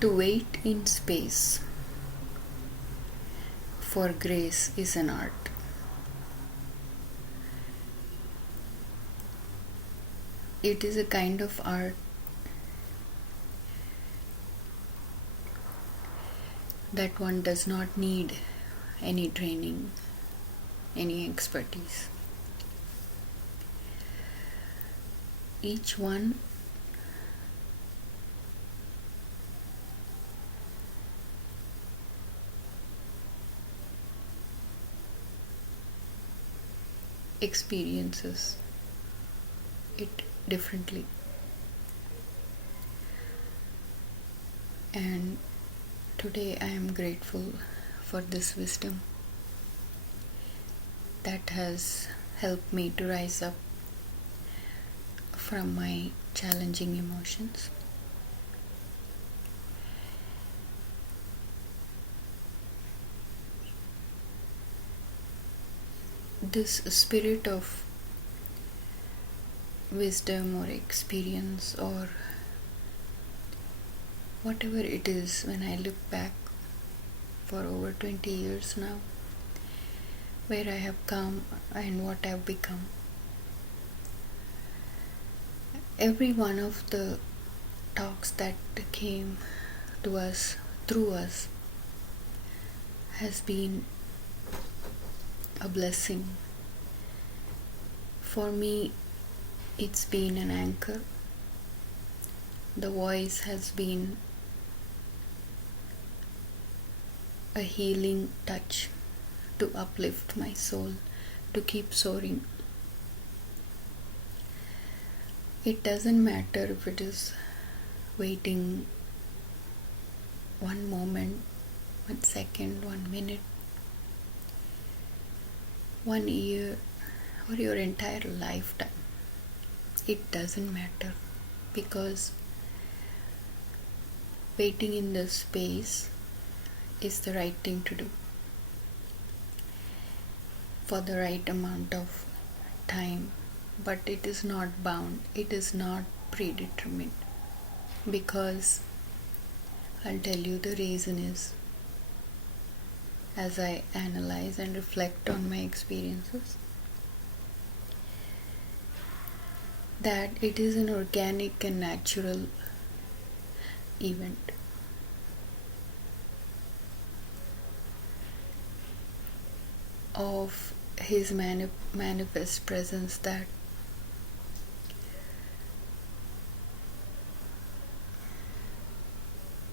To wait in space for grace is an art. It is a kind of art that one does not need any training, any expertise. Each one experiences it differently. And today I am grateful for this wisdom that has helped me to rise up from my challenging emotions. This spirit of wisdom or experience or whatever it is, when I look back for over 20 years now, where I have come and what I've become, every one of the talks that came to us through us has been a blessing. For me, it's been an anchor. The voice has been a healing touch to uplift my soul, to keep soaring. It doesn't matter if it is waiting 1 moment, 1 second, 1 minute, 1 year, or your entire lifetime. It doesn't matter, because waiting in the space is the right thing to do for the right amount of time, but it is not bound, it is not predetermined. Because I'll tell you, the reason is, as I analyze and reflect on my experiences, that it is an organic and natural event. Of His manifest presence that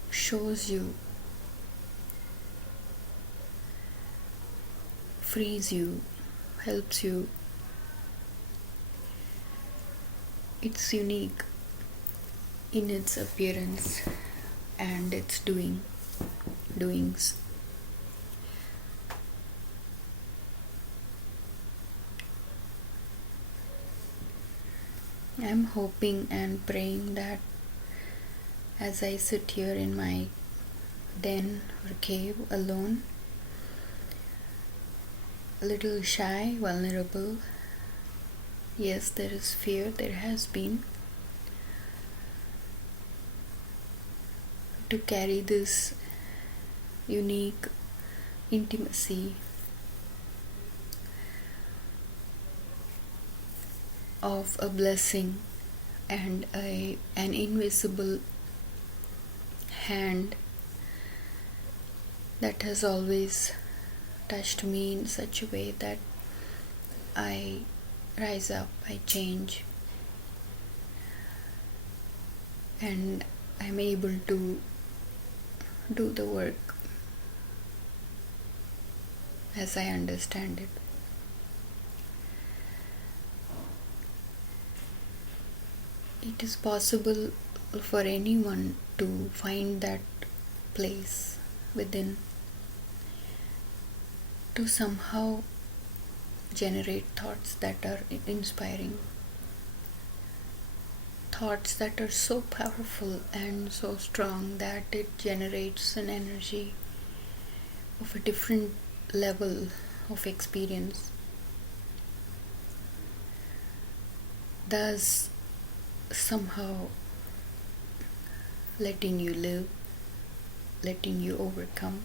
shows you, frees you, helps you. It's unique in its appearance and its doings. I'm hoping and praying that as I sit here in my den or cave alone, a little shy, vulnerable, yes, there is fear, there has been, to carry this unique intimacy of a blessing and an invisible hand that has always touched me in such a way that I rise up, I change, and I'm able to do the work as I understand it. It is possible for anyone to find that place within, to somehow generate thoughts that are inspiring, thoughts that are so powerful and so strong that it generates an energy of a different level of experience, thus somehow letting you live letting you overcome,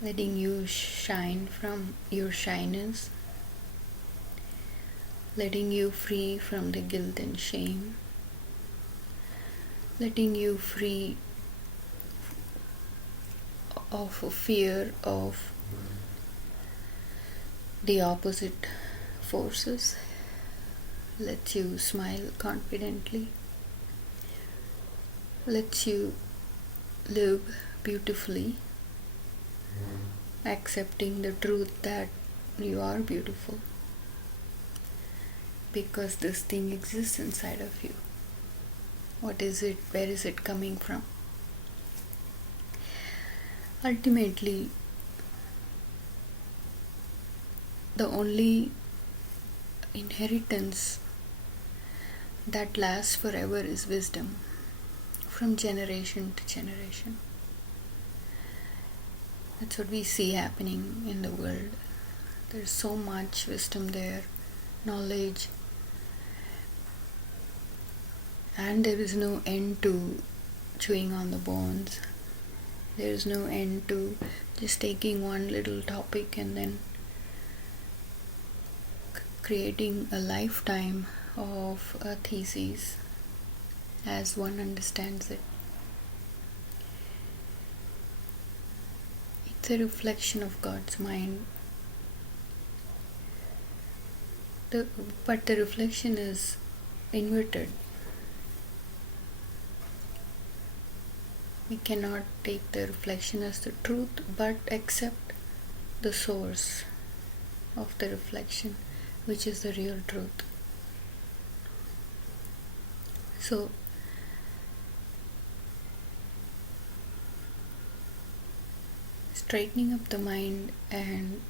letting you shine from your shyness, letting you free from the guilt and shame, letting you free of a fear of the opposite forces, lets you smile confidently, lets you live beautifully, accepting the truth that you are beautiful because this thing exists inside of you. What is it? Where is it coming from? Ultimately, the only inheritance that lasts forever is wisdom, from generation to generation. That's what we see happening in the world. There's so much wisdom there, knowledge, and there is no end to chewing on the bones. There is no end to just taking one little topic and then creating a lifetime of a thesis as one understands it. It's a reflection of God's mind. But the reflection is inverted. We cannot take the reflection as the truth, but accept the source of the reflection, which is the real truth. So, straightening up the mind and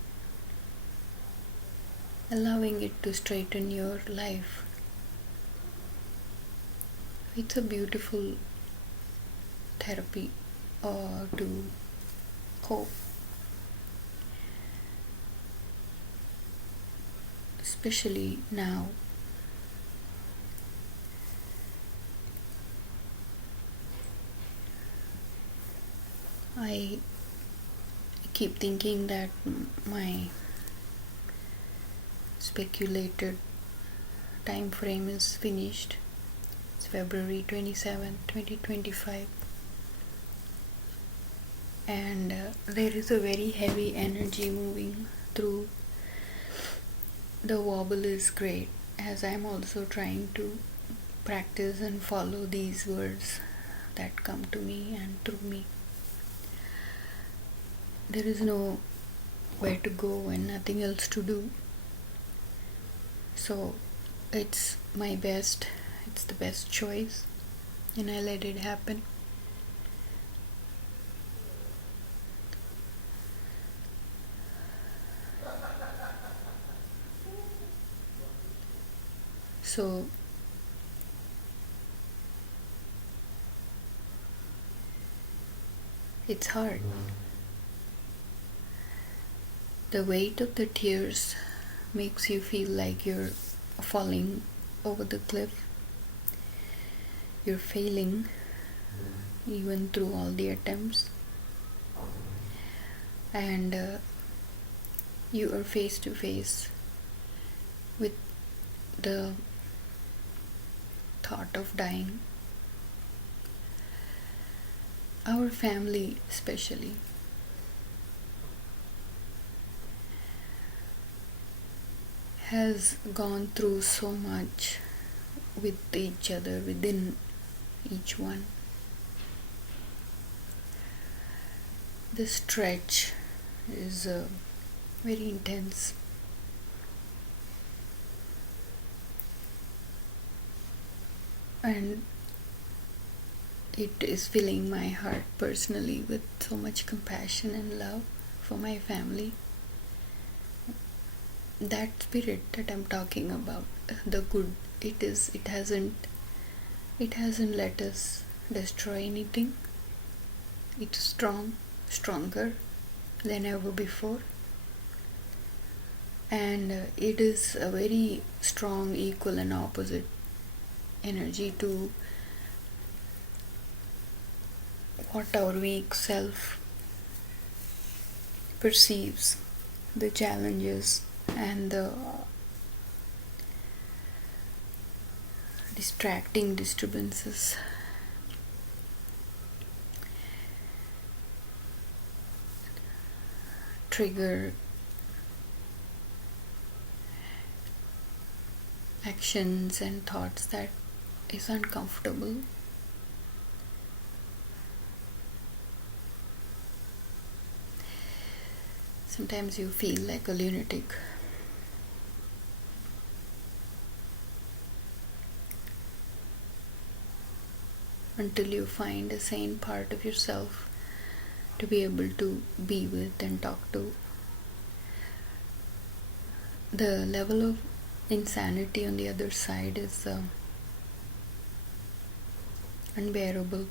allowing it to straighten your life, it's a beautiful therapy to cope, especially now. I keep thinking that my speculated time frame is finished. It's February 27, 2025, and there is a very heavy energy moving through. The wobble is great, as I'm also trying to practice and follow these words that come to me and through me. There is no where to go and nothing else to do, so it's the best choice, and I let it happen. So it's hard. The weight of the tears makes you feel like you're falling over the cliff. You're failing even through all the attempts, and you are face to face with the thought of dying. Our family especially has gone through so much with each other, within each one. The stretch is very intense. And it is filling my heart personally with so much compassion and love for my family. That spirit that I'm talking about, the good, it hasn't let us destroy anything. It's stronger than ever before, and it is a very strong, equal and opposite energy to what our weak self perceives, the challenges and the distracting disturbances. Trigger actions and thoughts that is uncomfortable. Sometimes you feel like a lunatic. Until you find a sane part of yourself to be able to be with and talk to. The level of insanity on the other side is unbearable,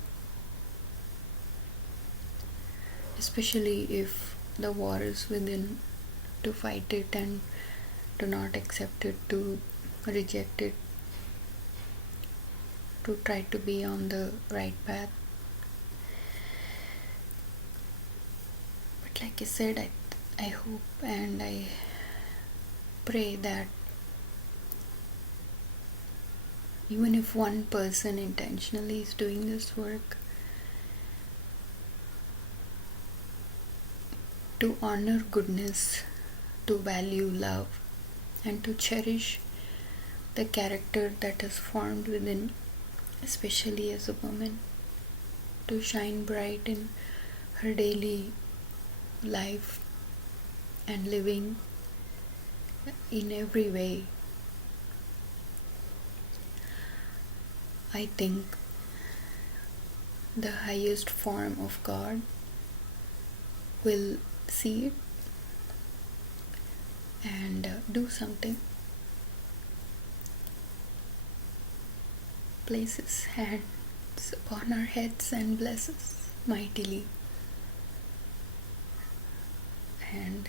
especially if the war is within, to fight it and to not accept it, to reject it, to try to be on the right path. But like I said, I hope and I pray that even if one person intentionally is doing this work to honor goodness, to value love, and to cherish the character that is formed within, especially as a woman, to shine bright in her daily life and living in every way. I think the highest form of God will see it and do something. Place His hands upon our heads and bless us mightily. And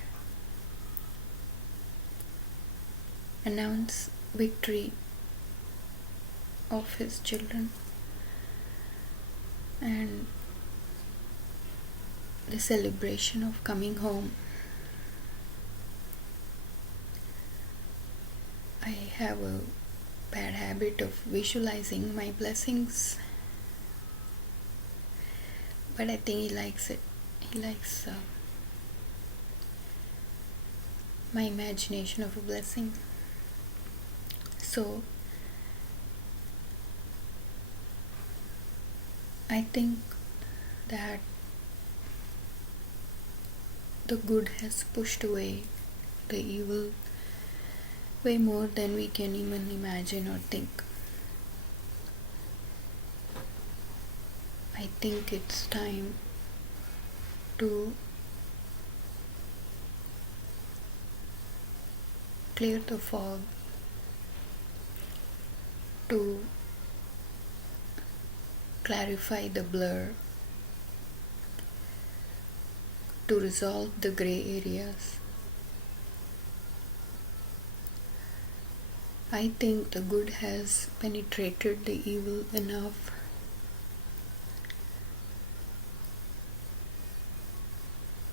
announce victory of His children and the celebration of coming home. I have a bad habit of visualizing my blessings, but I think He likes it. He likes my imagination of a blessing. So I think that the good has pushed away the evil way more than we can even imagine or think. I think it's time to clear the fog, to clarify the blur, to resolve the gray areas. I think the good has penetrated the evil enough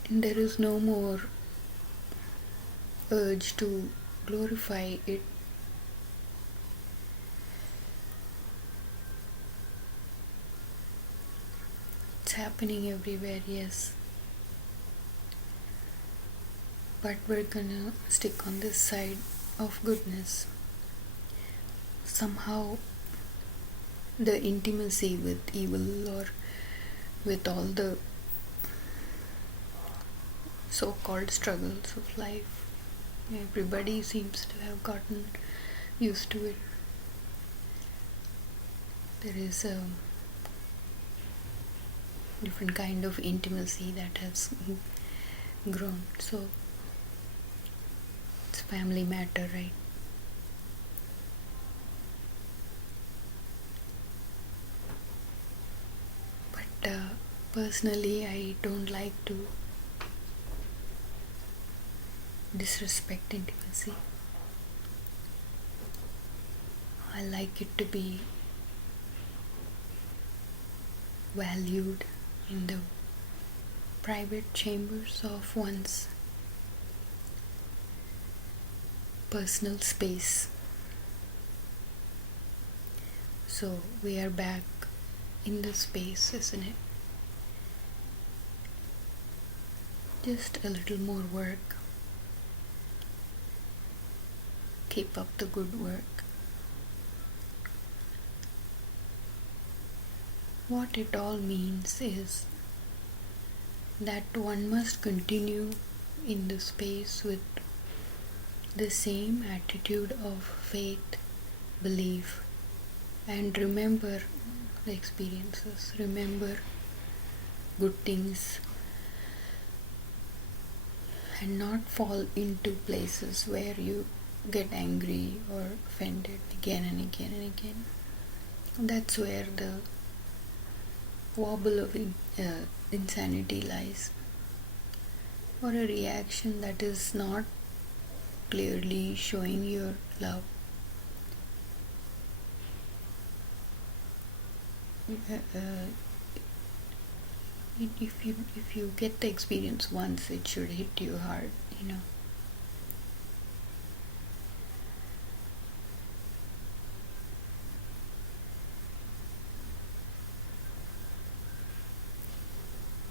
and there is no more urge to glorify it. It's happening everywhere, yes. But we're gonna stick on this side of goodness. Somehow, the intimacy with evil or with all the so-called struggles of life, everybody seems to have gotten used to it. There is a different kind of intimacy that has grown. So it's family matter, right? But personally, I don't like to disrespect intimacy. I like it to be valued in the private chambers of one's personal space. So we are back in the space, isn't it? Just a little more work. Keep up the good work. What it all means is that one must continue in the space with the same attitude of faith, belief, and remember the experiences, remember good things, and not fall into places where you get angry or offended again and again and again. That's where the wobble of insanity lies, or a reaction that is not clearly showing your love. If you get the experience once, it should hit you hard,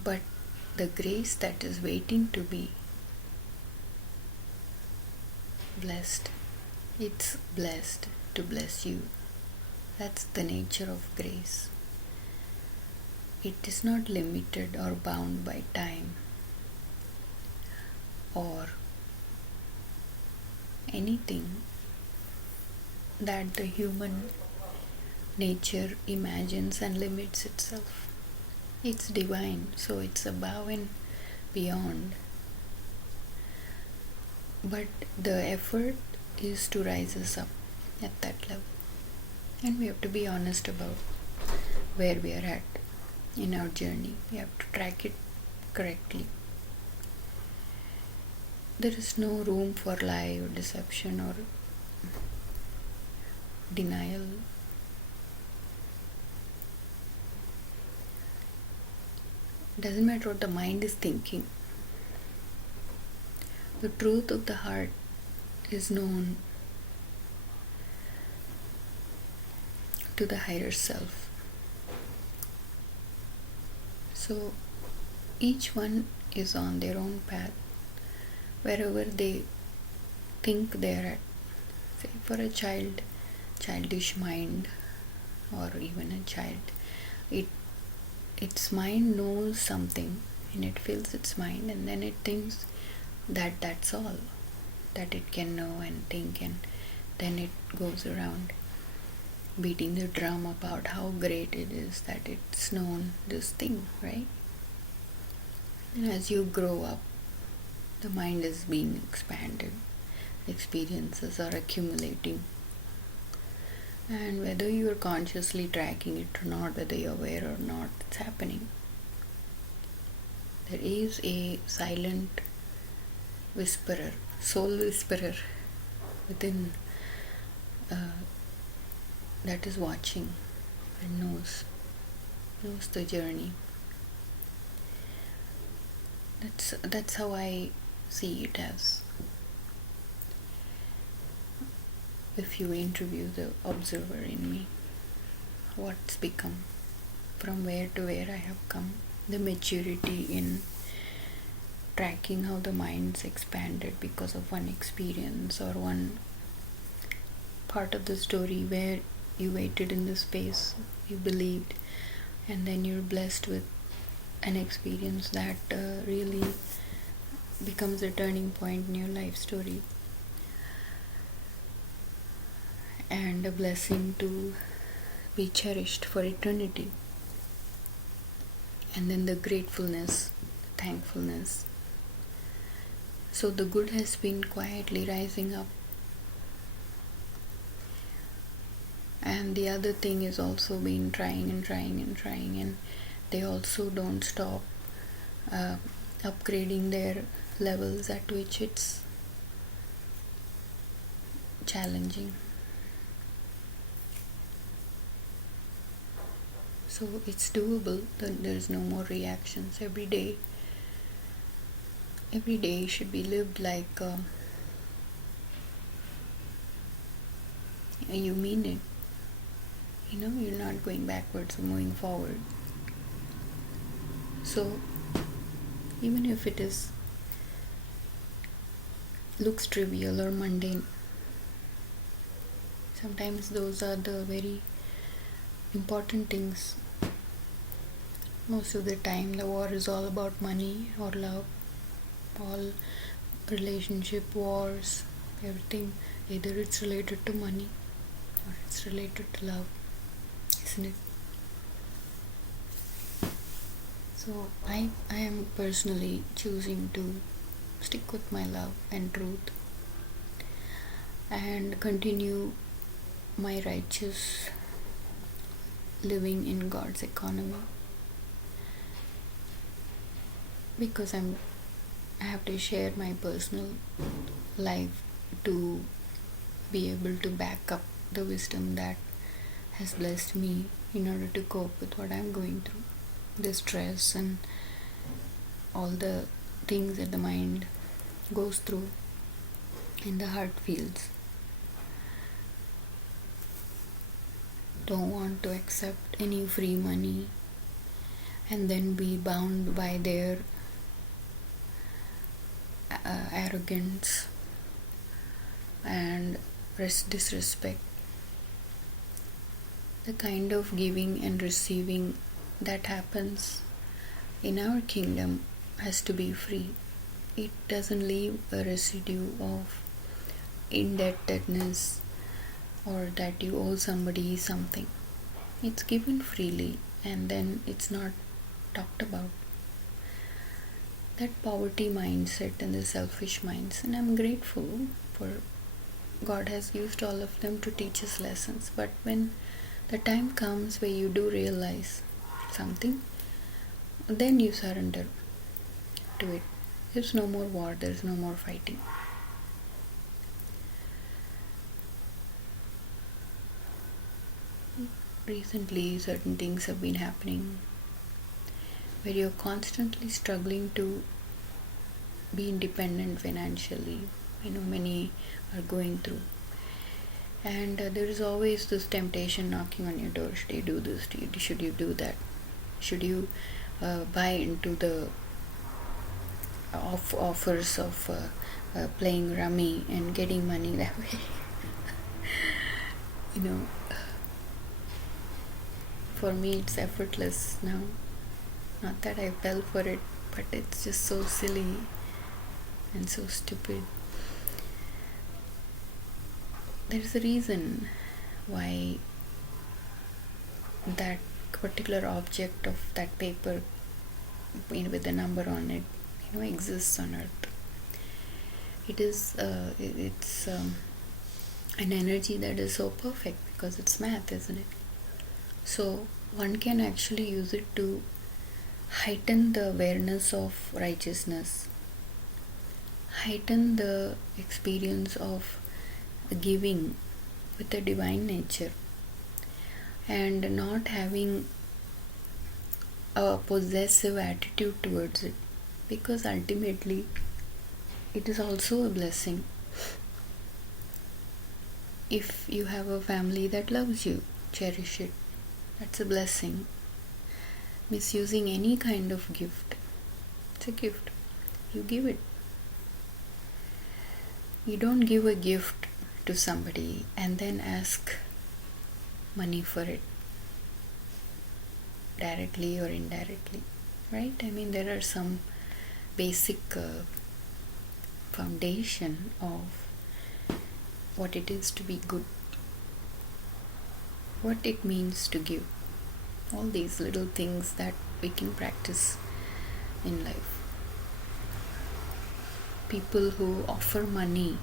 But the grace that is waiting to be blessed, it's blessed to bless you. That's the nature of grace. It is not limited or bound by time or anything that the human nature imagines and limits itself. It's divine, so it's above and beyond. But the effort is to rise us up at that level. And we have to be honest about where we are at in our journey. We have to track it correctly. There is no room for lie or deception or denial. Doesn't matter what the mind is thinking. The truth of the heart is known to the higher self. So each one is on their own path, wherever they think they are at. Say for a childish mind, or even a child, its mind knows something and it fills its mind, and then it thinks that that's all that it can know and think, and then it goes around beating the drum about how great it is that it's known this thing, right? And as you grow up, the mind is being expanded, experiences are accumulating, and whether you are consciously tracking it or not, whether you're aware or not, it's happening. There is a silent whisperer, soul whisperer within that is watching and knows the journey. That's how I see it as. If you interview the observer in me, what's become, from where to where I have come, the maturity in tracking how the mind's expanded because of one experience or one part of the story where you waited in the space, you believed, and then you're blessed with an experience that really becomes a turning point in your life story and a blessing to be cherished for eternity. And then the gratefulness, thankfulness. So the good has been quietly rising up. And the other thing is also been trying, and they also don't stop upgrading their levels at which it's challenging. So it's doable. Then there's no more reactions. Every day should be lived like you mean it. You're not going backwards or moving forward. So even if it is looks trivial or mundane, sometimes those are the very important things. Most of the time the war is all about money or love. All relationship wars, everything, either it's related to money or it's related to love, isn't it? So I am personally choosing to stick with my love and truth and continue my righteous living in God's economy, because I have to share my personal life to be able to back up the wisdom that has blessed me in order to cope with what I'm going through, the stress and all the things that the mind goes through and the heart feels. Don't want to accept any free money and then be bound by their arrogance and disrespect. The kind of giving and receiving that happens in our kingdom has to be free. It doesn't leave a residue of indebtedness or that you owe somebody something. It's given freely and then it's not talked about. That poverty mindset and the selfish minds, and I'm grateful for God has used all of them to teach us lessons. But when the time comes where you do realize something, then you surrender to it. There's no more war, there's no more fighting. Recently, certain things have been happening where you're constantly struggling to be independent financially. Many are going through. And there is always this temptation knocking on your door. Should you do this? Should you do that? Should you buy into the offers of playing rummy and getting money that way? For me it's effortless now. Not that I fell for it, but it's just so silly and so stupid. There's a reason why that particular object of that paper with a number on it exists on earth. It's an energy that is so perfect because it's math, isn't it? So one can actually use it to heighten the awareness of righteousness, heighten the experience of giving with the divine nature, and not having a possessive attitude towards it, because ultimately it is also a blessing. If you have a family that loves you, cherish it. That's a blessing. Misusing any kind of gift, it's a gift. You give it. You don't give a gift to somebody and then ask money for it, directly or indirectly, right? There are some basic foundation of what it is to be good, what it means to give, all these little things that we can practice in life. People who offer money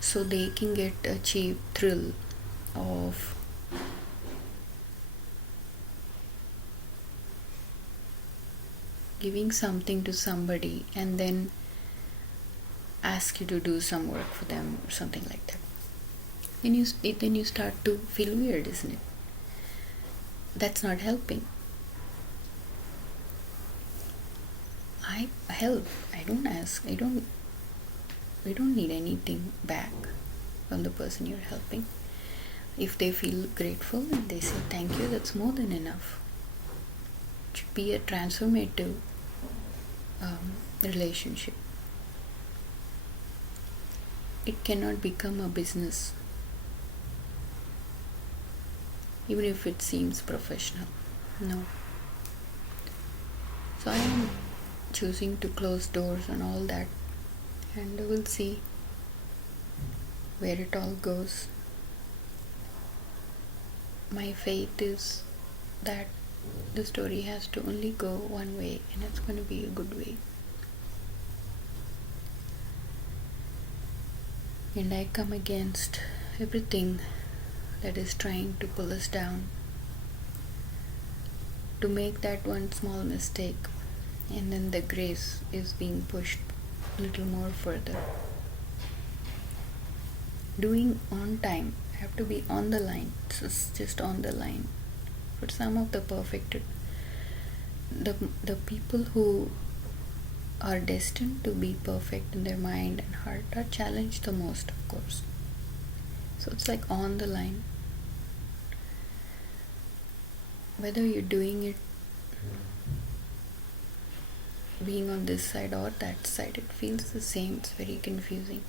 so they can get a cheap thrill of giving something to somebody and then ask you to do some work for them or something like that. then you start to feel weird, isn't it? That's not helping. I help. I don't ask. We don't need anything back from the person you're helping. If they feel grateful and they say thank you, that's more than enough. It should be a transformative relationship. It cannot become a business, even if it seems professional. No. So I am choosing to close doors on all that, and we'll see where it all goes. My faith is that the story has to only go one way, and it's going to be a good way. And I come against everything that is trying to pull us down, to make that one small mistake, and then the grace is being pushed a little more further. Doing on time, have to be on the line. It's just on the line. For some of the people who are destined to be perfect in their mind and heart are challenged the most, of course. So it's like on the line. Whether you're doing it being on this side or that side, it feels the same. It's very confusing.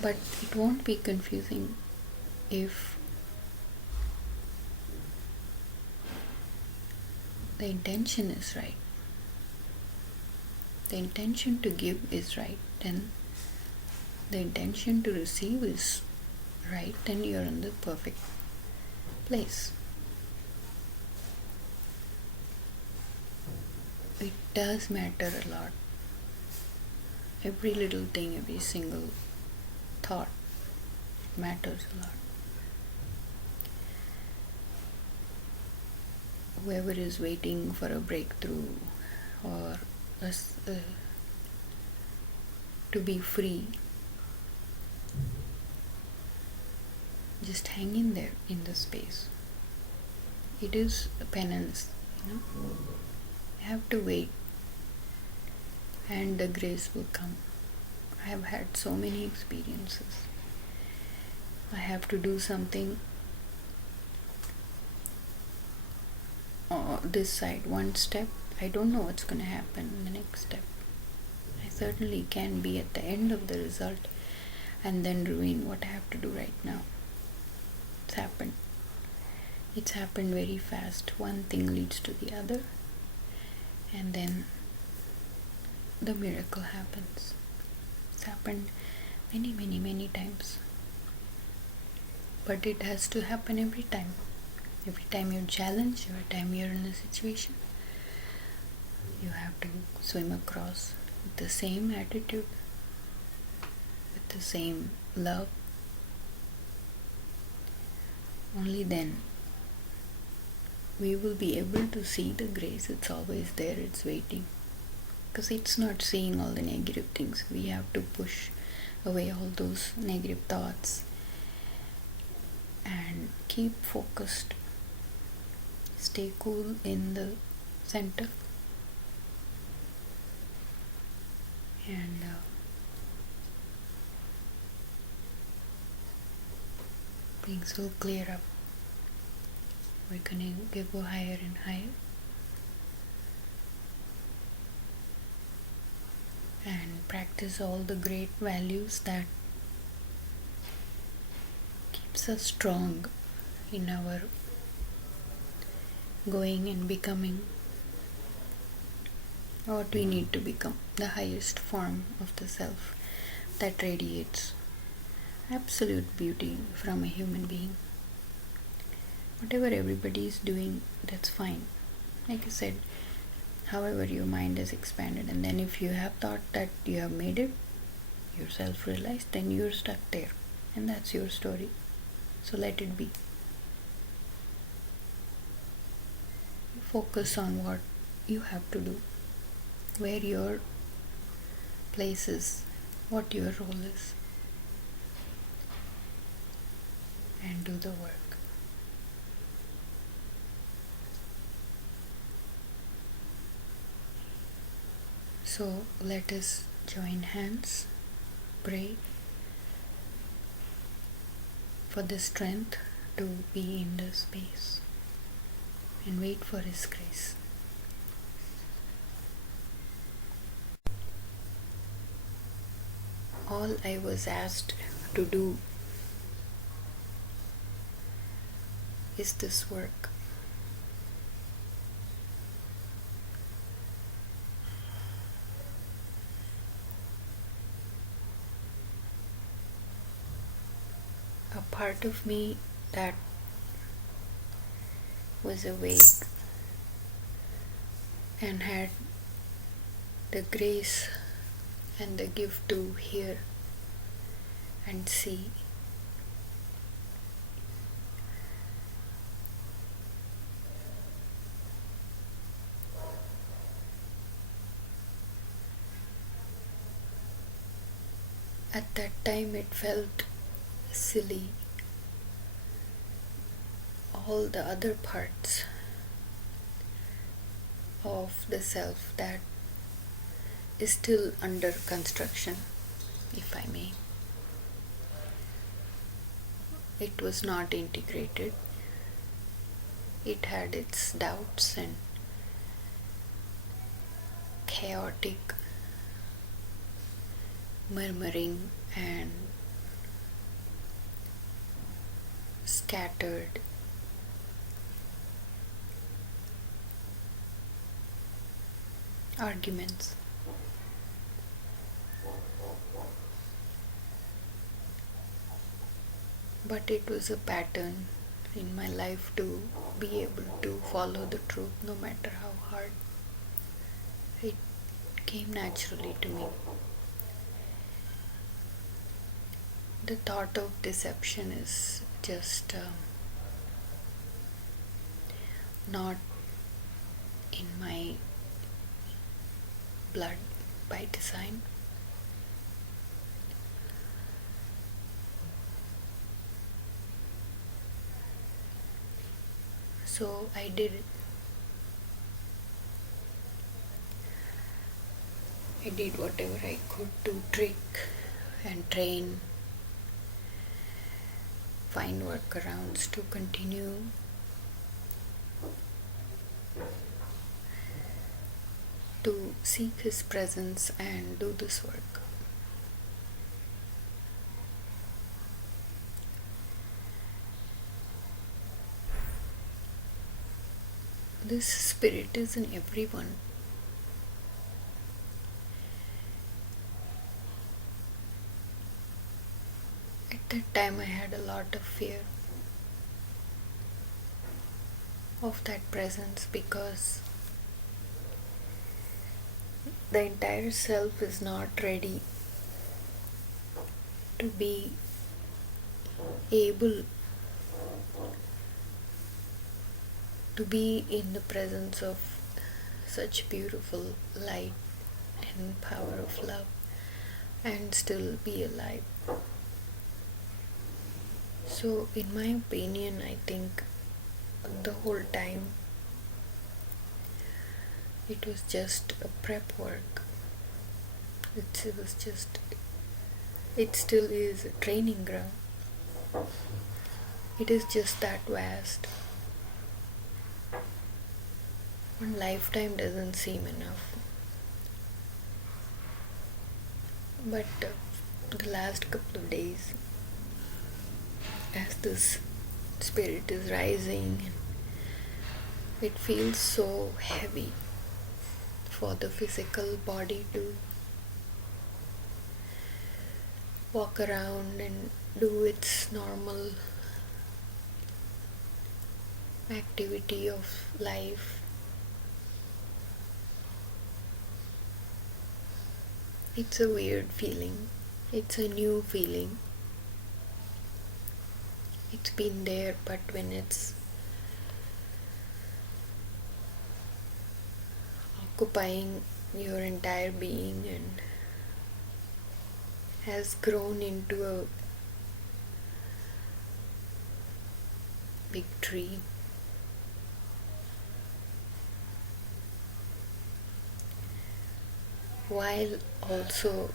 But it won't be confusing if the intention is right. The intention to give is right, then the intention to receive is right, then you're in the perfect place. It does matter a lot. Every little thing, every single thought matters a lot. Whoever is waiting for a breakthrough or to be free, just hang in there in the space. It is a penance, you have to wait, and the grace will come. I have had so many experiences. I have to do something this side, one step. I don't know what's going to happen in the next step. I certainly can be at the end of the result and then ruin what I have to do right now. It's happened. It's happened very fast. One thing leads to the other, and then the miracle happens. It's happened many, many, many times. But it has to happen every time. Every time you're challenged, every time you're in a situation, you have to swim across with the same attitude, with the same love. Only then we will be able to see the grace. It's always there, it's waiting. Because it's not seeing all the negative things. We have to push away all those negative thoughts and keep focused. Stay cool in the center, and things will clear up. We're gonna go higher and higher, and practice all the great values that keeps us strong in our going and becoming what we need to become, the highest form of the self that radiates absolute beauty from a human being. Whatever everybody is doing, that's fine. Like I said, however your mind is expanded, and then if you have thought that you have made it, you're self-realized, then you're stuck there, and that's your story. So let it be. Focus on what you have to do, where your place is, what your role is. and do the work. So let us join hands, pray for the strength to be in the space and wait for His grace. All I was asked to do is this work. A part of me that was awake and had the grace and the gift to hear and see. At that time it felt silly. All the other parts of the self that is still under construction, if I may. It was not integrated. It had its doubts and chaotic murmuring and scattered arguments. But it was a pattern in my life to be able to follow the truth no matter how hard. It came naturally to me. The thought of deception is just not in my blood by design. So I did it. I did whatever I could to trick and train, find workarounds to continue to seek His presence and do this work. This spirit is in everyone. At that time I had a lot of fear of that presence because the entire self is not ready to be able to be in the presence of such beautiful light and power of love and still be alive. So in my opinion, I think the whole time it was just a prep work. It still is a training ground. It is just that vast. One lifetime doesn't seem enough. But the last couple of days, as this spirit is rising, it feels so heavy for the physical body to walk around and do its normal activity of life. It's a weird feeling. It's a new feeling. It's been there, but when it's occupying your entire being and has grown into a victory, while also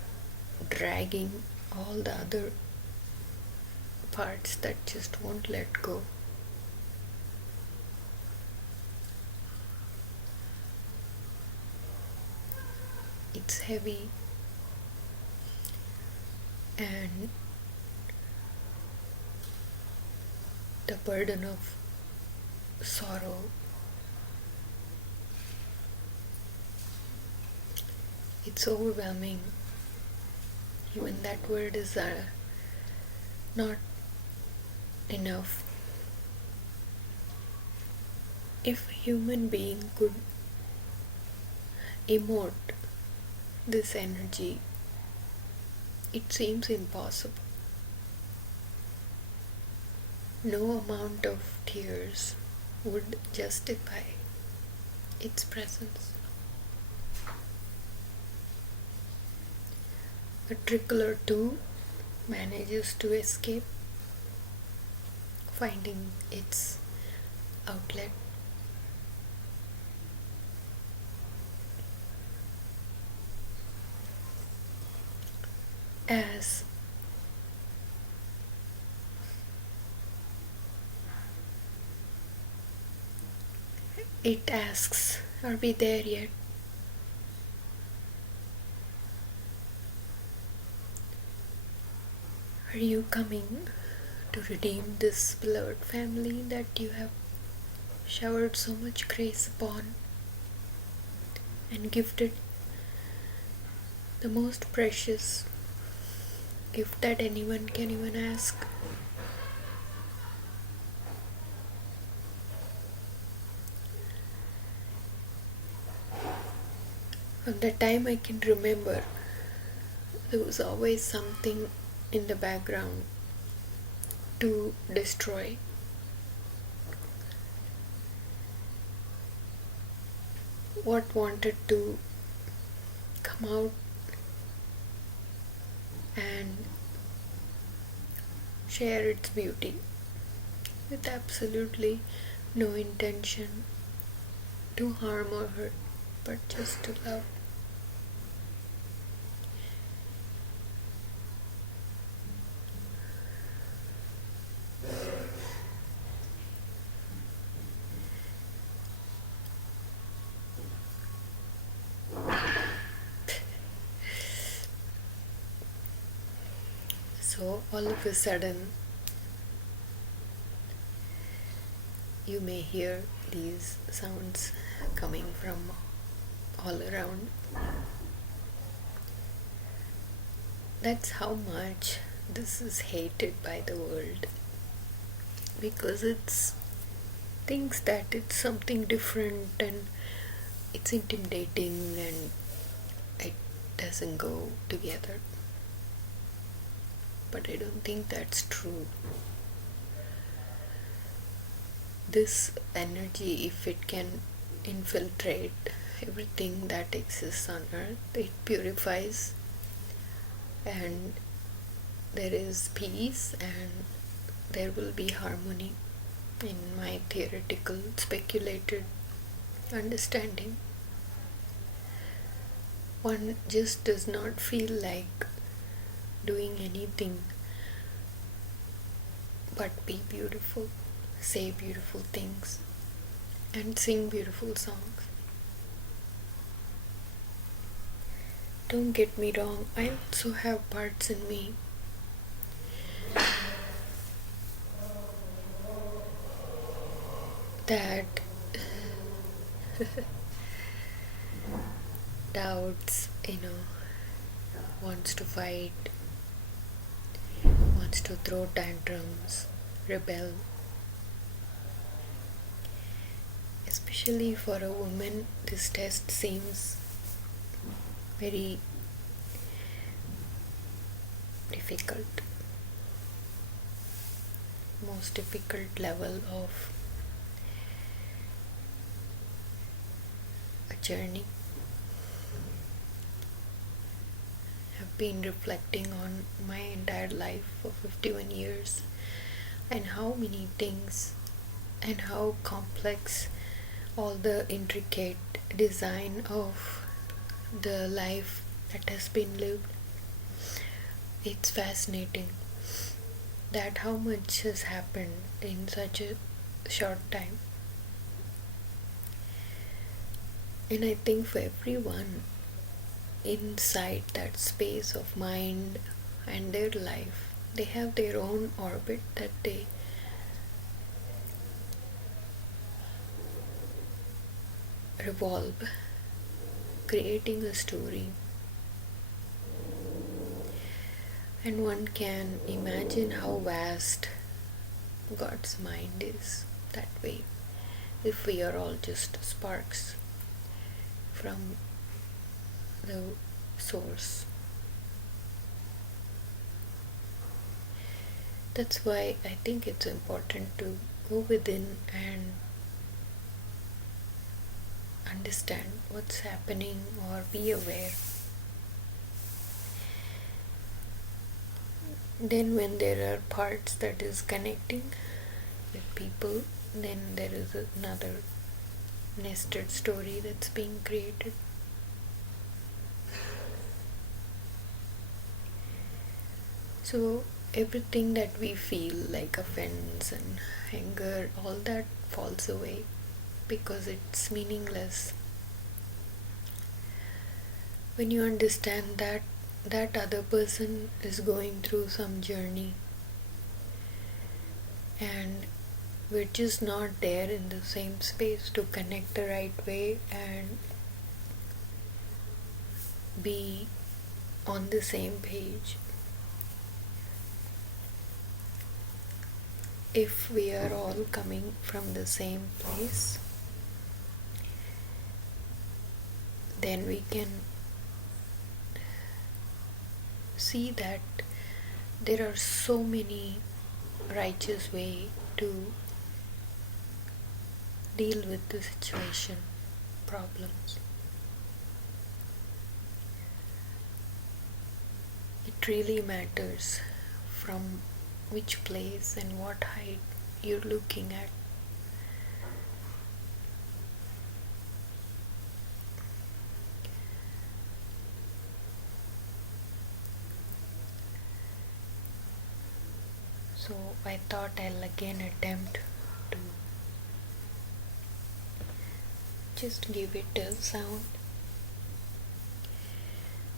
dragging all the other parts that just won't let go. It's heavy, and the burden of sorrow, it's overwhelming. Even that word is not enough. If a human being could emote this energy, it seems impossible. No amount of tears would justify its presence. A trickle or two manages to escape, finding its outlet. As it asks, are we there yet? Are you coming to redeem this beloved family that you have showered so much grace upon and gifted the most precious gift that anyone can even ask? From the time I can remember, there was always something in the background to destroy. What wanted to come out and share its beauty with absolutely no intention to harm or hurt, but just to love. So all of a sudden, you may hear these sounds coming from all around. That's how much this is hated by the world, because it's thinks that it's something different and it's intimidating and it doesn't go together. But I don't think that's true. This energy, if it can infiltrate everything that exists on earth, it purifies, and there is peace and there will be harmony in my theoretical, speculated understanding. One just does not feel like doing anything but be beautiful, say beautiful things, and sing beautiful songs. Don't get me wrong, I also have parts in me that doubts, wants to fight, wants to throw tantrums, rebel. Especially for a woman, this test seems very difficult. Most difficult level of a journey. I've been reflecting on my entire life for 51 years and how many things and how complex all the intricate design of the life that has been lived. It's fascinating that how much has happened in such a short time. And I think for everyone inside that space of mind and their life, they have their own orbit that they revolve, creating a story. And one can imagine how vast God's mind is that way, if we are all just sparks from the source. That's why I think it's important to go within and understand what's happening or be aware. Then when there are parts that is connecting with people, then there is another nested story that's being created. So everything that we feel like offense and anger, all that falls away because it's meaningless. When you understand that that other person is going through some journey and we're just not there in the same space to connect the right way and be on the same page. If we are all coming from the same place, then we can see that there are so many righteous ways to deal with the situation, problems. It really matters from which place and what height you're looking at. So I thought I'll again attempt to just give it a sound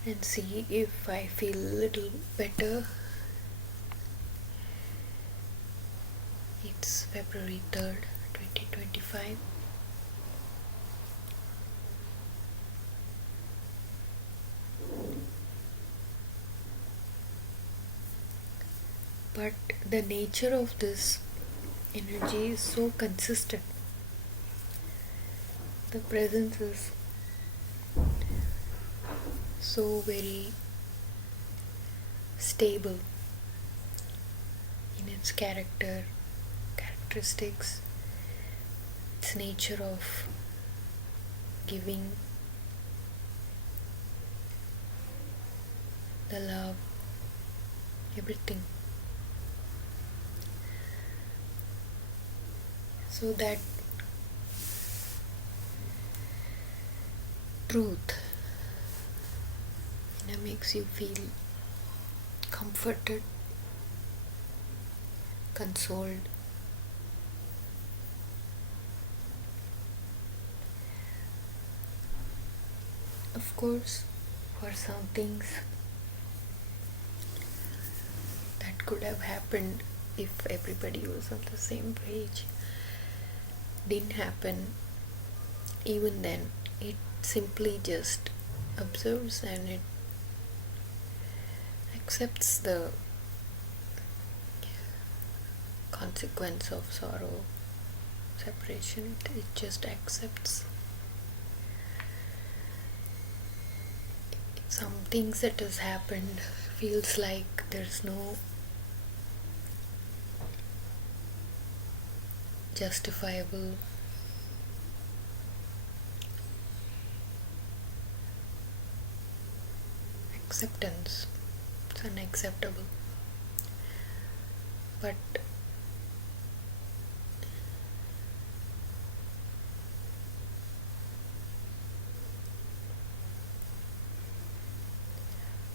and see if I feel a little better. It's February 3rd, 2025. But the nature of this energy is so consistent. The presence is so very stable in its characteristics, its nature of giving the love, everything. So that truth makes you feel comforted, consoled. Of course, for some things that could have happened if everybody was on the same page didn't happen. Even then, it simply just observes and it accepts the consequence of sorrow, separation. It just accepts some things that has happened. Feels like there's no justifiable acceptance. It's unacceptable. But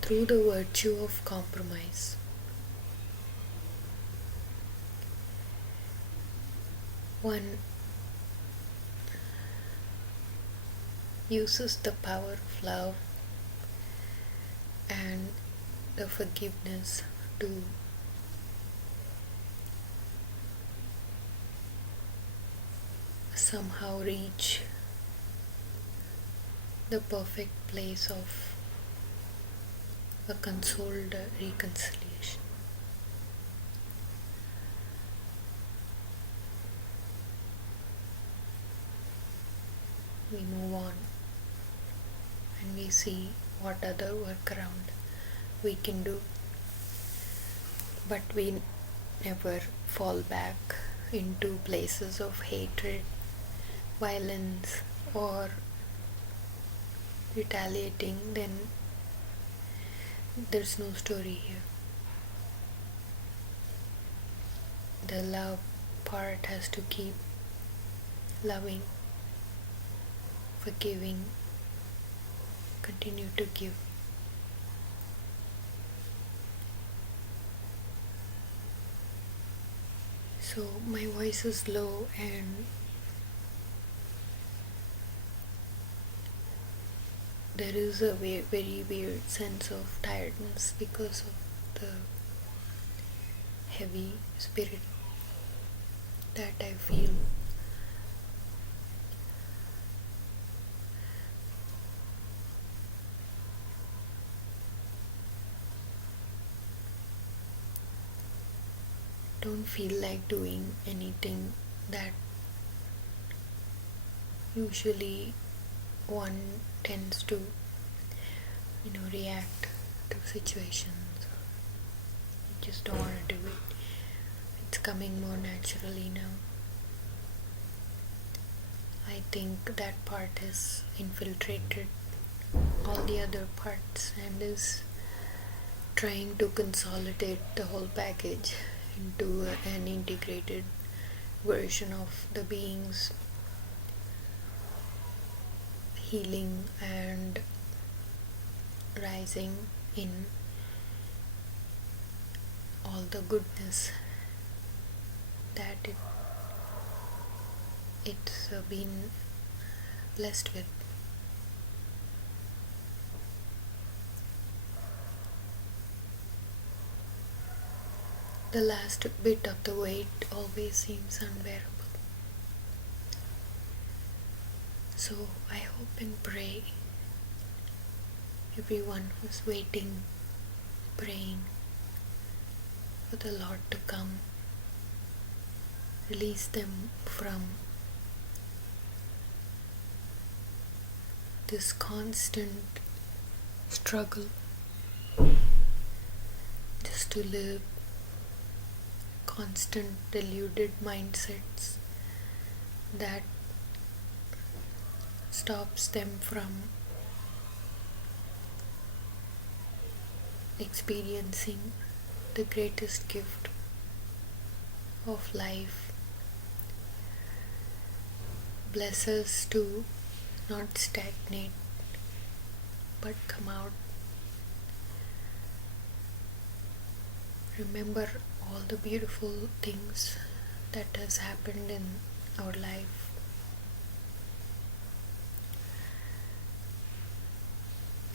through the virtue of compromise. One uses the power of love and the forgiveness to somehow reach the perfect place of a consoled reconciliation. We move on and we see what other workaround we can do, but we never fall back into places of hatred, violence, or retaliating. Then there's no story here. The love part has to keep loving, forgiving, continue to give. So my voice is low and there is a very weird sense of tiredness because of the heavy spirit that I feel. Don't feel like doing anything that usually one tends to react to situations. You just don't want to do it. It's coming more naturally now. I think that part has infiltrated all the other parts and is trying to consolidate the whole package into an integrated version of the being's healing and rising in all the goodness that it's been blessed with. The last bit of the weight always seems unbearable. So I hope and pray everyone who's waiting, praying for the Lord to come, release them from this constant struggle just to live, constant deluded mindsets that stops them from experiencing the greatest gift of life. Bless us to not stagnate but come out. Remember all the beautiful things that has happened in our life.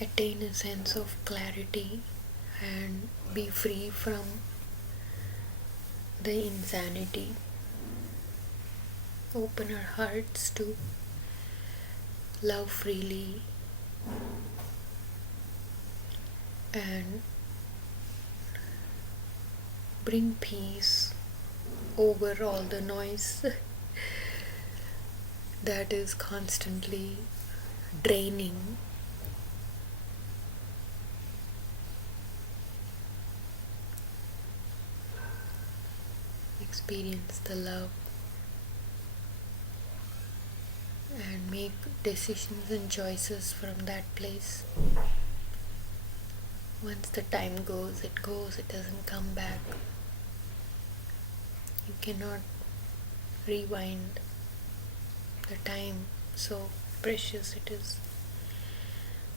Attain a sense of clarity and be free from the insanity. Open our hearts to love freely and bring peace over all the noise that is constantly draining. Experience the love and make decisions and choices from that place. Once the time goes, it doesn't come back. You cannot rewind the time, so precious it is.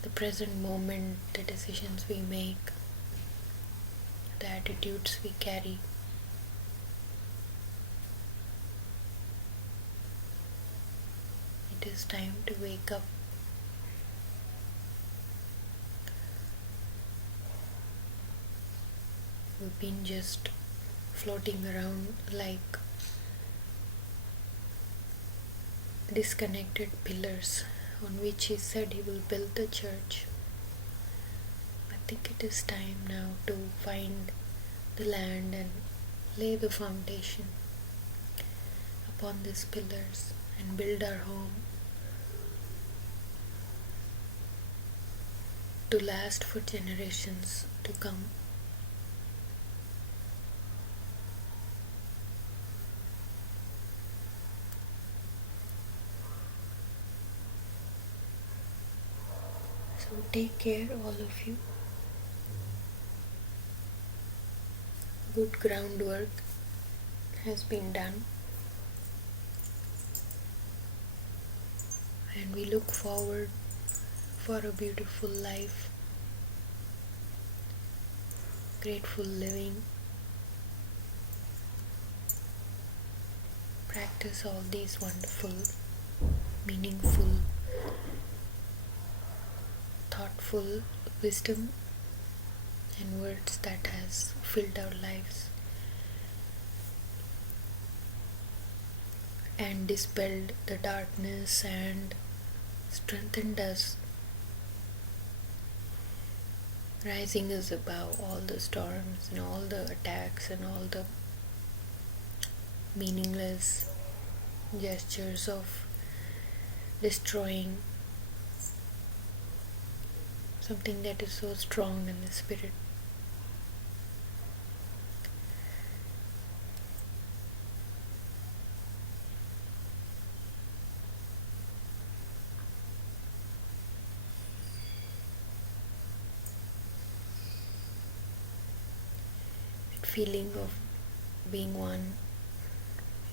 the present moment, the decisions we make, the attitudes we carry. It is time to wake up. We've been just floating around like disconnected pillars on which he said he will build the church. I think it is time now to find the land and lay the foundation upon these pillars and build our home to last for generations to come. So take care, all of you. Good groundwork has been done, and we look forward for a beautiful life, grateful living. Practice all these wonderful, meaningful, thoughtful wisdom and words that has filled our lives and dispelled the darkness and strengthened us, rising us above all the storms and all the attacks and all the meaningless gestures of destroying something that is so strong in the spirit. That feeling of being one,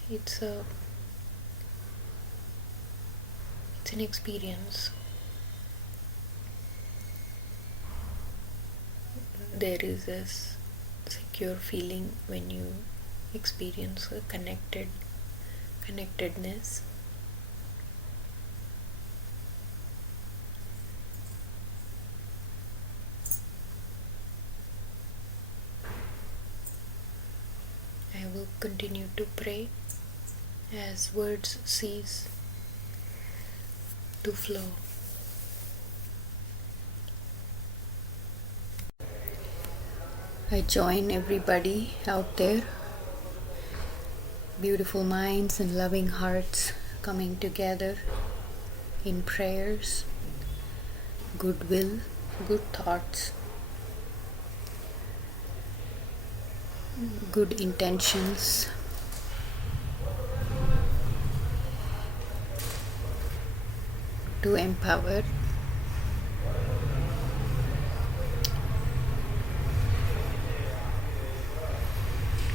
it's an experience. There is this secure feeling when you experience a connectedness. I will continue to pray as words cease to flow. I join everybody out there, beautiful minds and loving hearts coming together in prayers, goodwill, good thoughts, good intentions. To empower,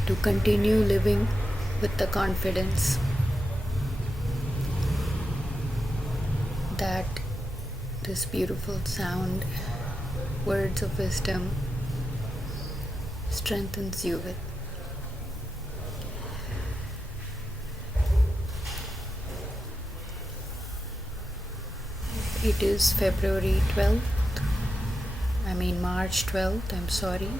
to continue living with the confidence that this beautiful sound, words of wisdom, strengthens you with. It is February 12th, March 12th, I'm sorry.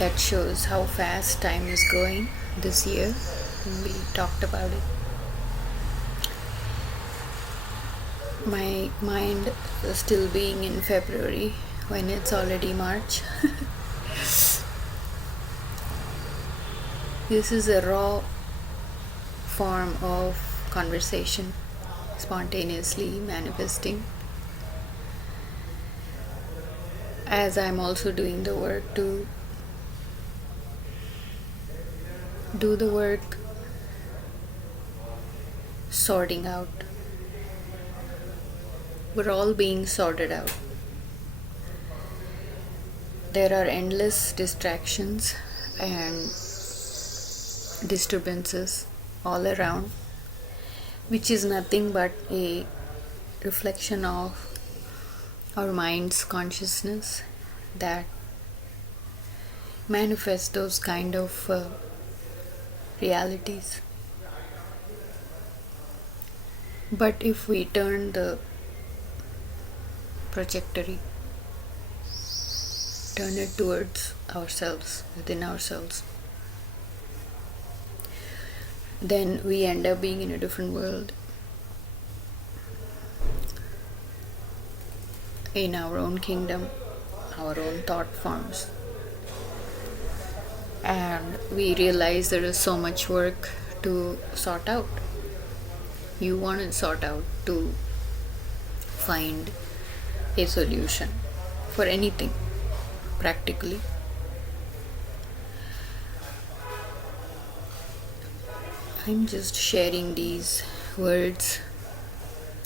That shows how fast time is going this year. We talked about it. My mind is still being in February when it's already March. This is a raw form of conversation, spontaneously manifesting, as I'm also doing the work to do the work sorting out. We're all being sorted out. There are endless distractions and disturbances all around, which is nothing but a reflection of our mind's consciousness that manifests those kind of realities. But if we turn the trajectory, turn it towards ourselves, within ourselves, then we end up being in a different world, in our own kingdom, our own thought forms. And we realize there is so much work to sort out. You want to sort out to find a solution for anything, practically. I'm just sharing these words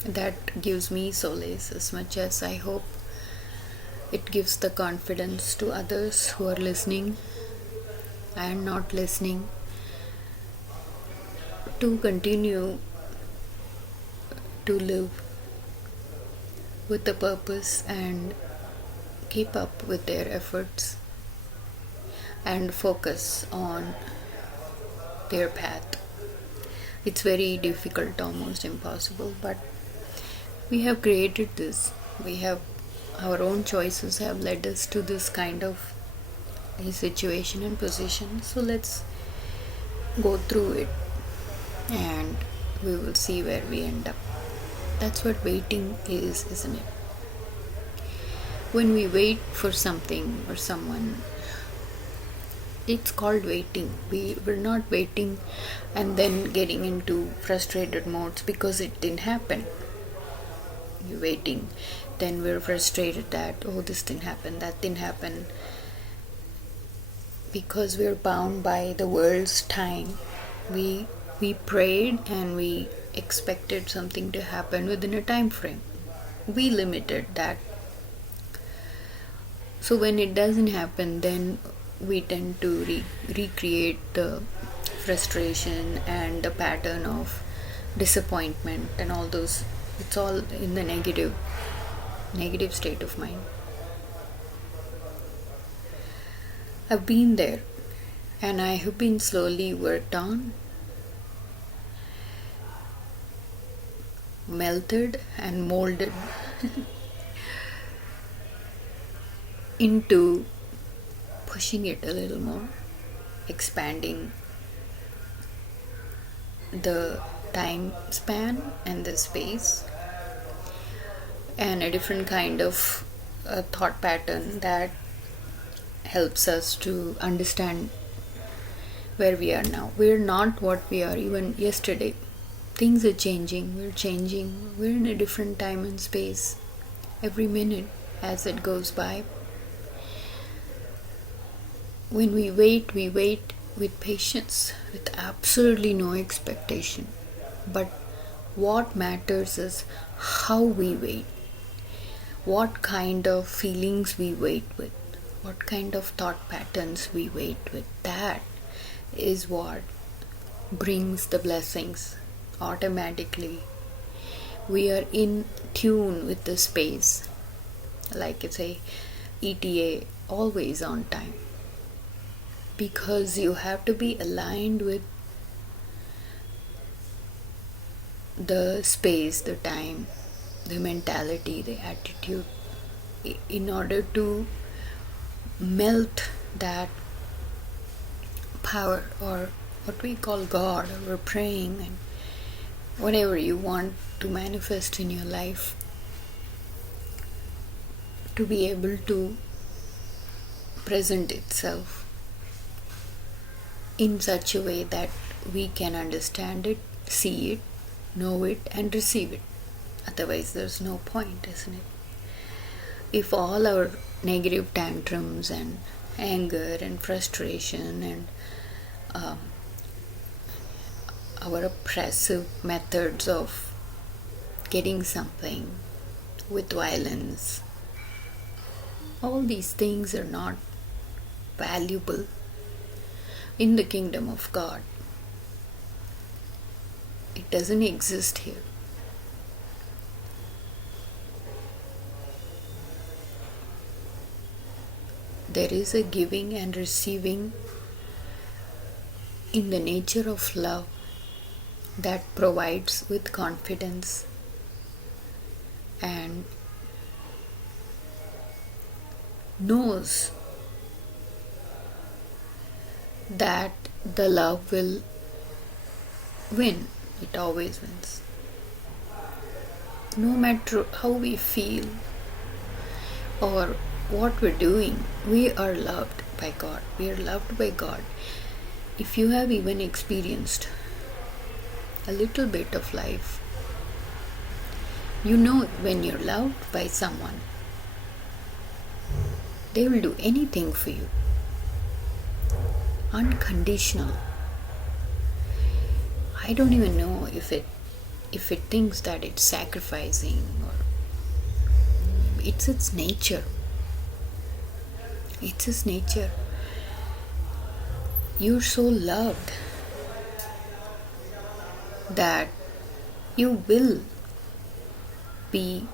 that gives me solace as much as I hope it gives the confidence to others who are listening and not listening to continue to live with a purpose and keep up with their efforts and focus on their path. It's very difficult, almost impossible, but we have created this. We have our own choices have led us to this kind of a situation and position. So let's go through it and we will see where we end up. That's what waiting is, isn't it? When we wait for something or someone, it's called waiting. We're not waiting and then getting into frustrated modes because it didn't happen. You're waiting, then we're frustrated that, oh, this didn't happen, that didn't happen, because we're bound by the world's time. We prayed and we expected something to happen within a time frame. We limited that. So when it doesn't happen, then we tend to recreate the frustration and the pattern of disappointment and all those. It's all in the negative state of mind. I've been there and I have been slowly worked on, melted and molded into pushing it a little more, expanding the time span and the space, and a different kind of thought pattern that helps us to understand where we are now. We're not what we are even yesterday. Things are changing, we're in a different time and space every minute as it goes by. When we wait with patience, with absolutely no expectation. But what matters is how we wait, what kind of feelings we wait with, what kind of thought patterns we wait with. That is what brings the blessings automatically. We are in tune with the space, like it's a ETA, always on time, because you have to be aligned with the space, the time, the mentality, the attitude, in order to melt that power, or what we call God, or we're praying, and whatever you want to manifest in your life, to be able to present itself in such a way that we can understand it, see it, know it, and receive it. Otherwise, there's no point, isn't it? If all our negative tantrums and anger and frustration and our oppressive methods of getting something with violence, all these things are not valuable in the kingdom of God. It doesn't exist here. there is a giving and receiving in the nature of love that provides with confidence and knows that the love will win. It always wins. No matter how we feel or what we're doing, we are loved by God. We are loved by God. If you have even experienced a little bit of life, you know when you're loved by someone, they will do anything for you. Unconditional. I don't even know if it thinks that it's sacrificing, or it's its nature. It's its nature. You're so loved that you will be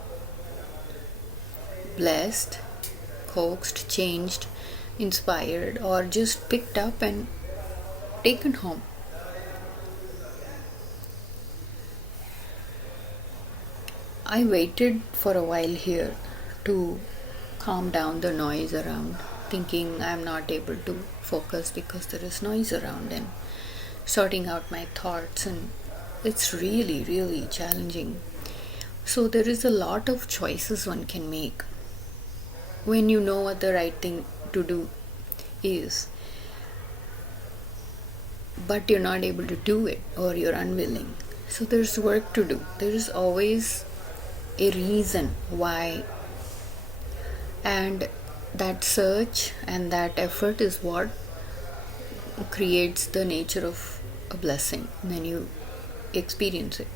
blessed, coaxed, changed, inspired, or just picked up and taken home. I waited for a while here to calm down the noise around, thinking I'm not able to focus because there is noise around, and sorting out my thoughts, and it's really, really challenging. So there is a lot of choices one can make when you know what the right thing to do is, but you're not able to do it, or you're unwilling. So there's work to do. There is always a reason why, and that search and that effort is what creates the nature of a blessing. And then you experience it.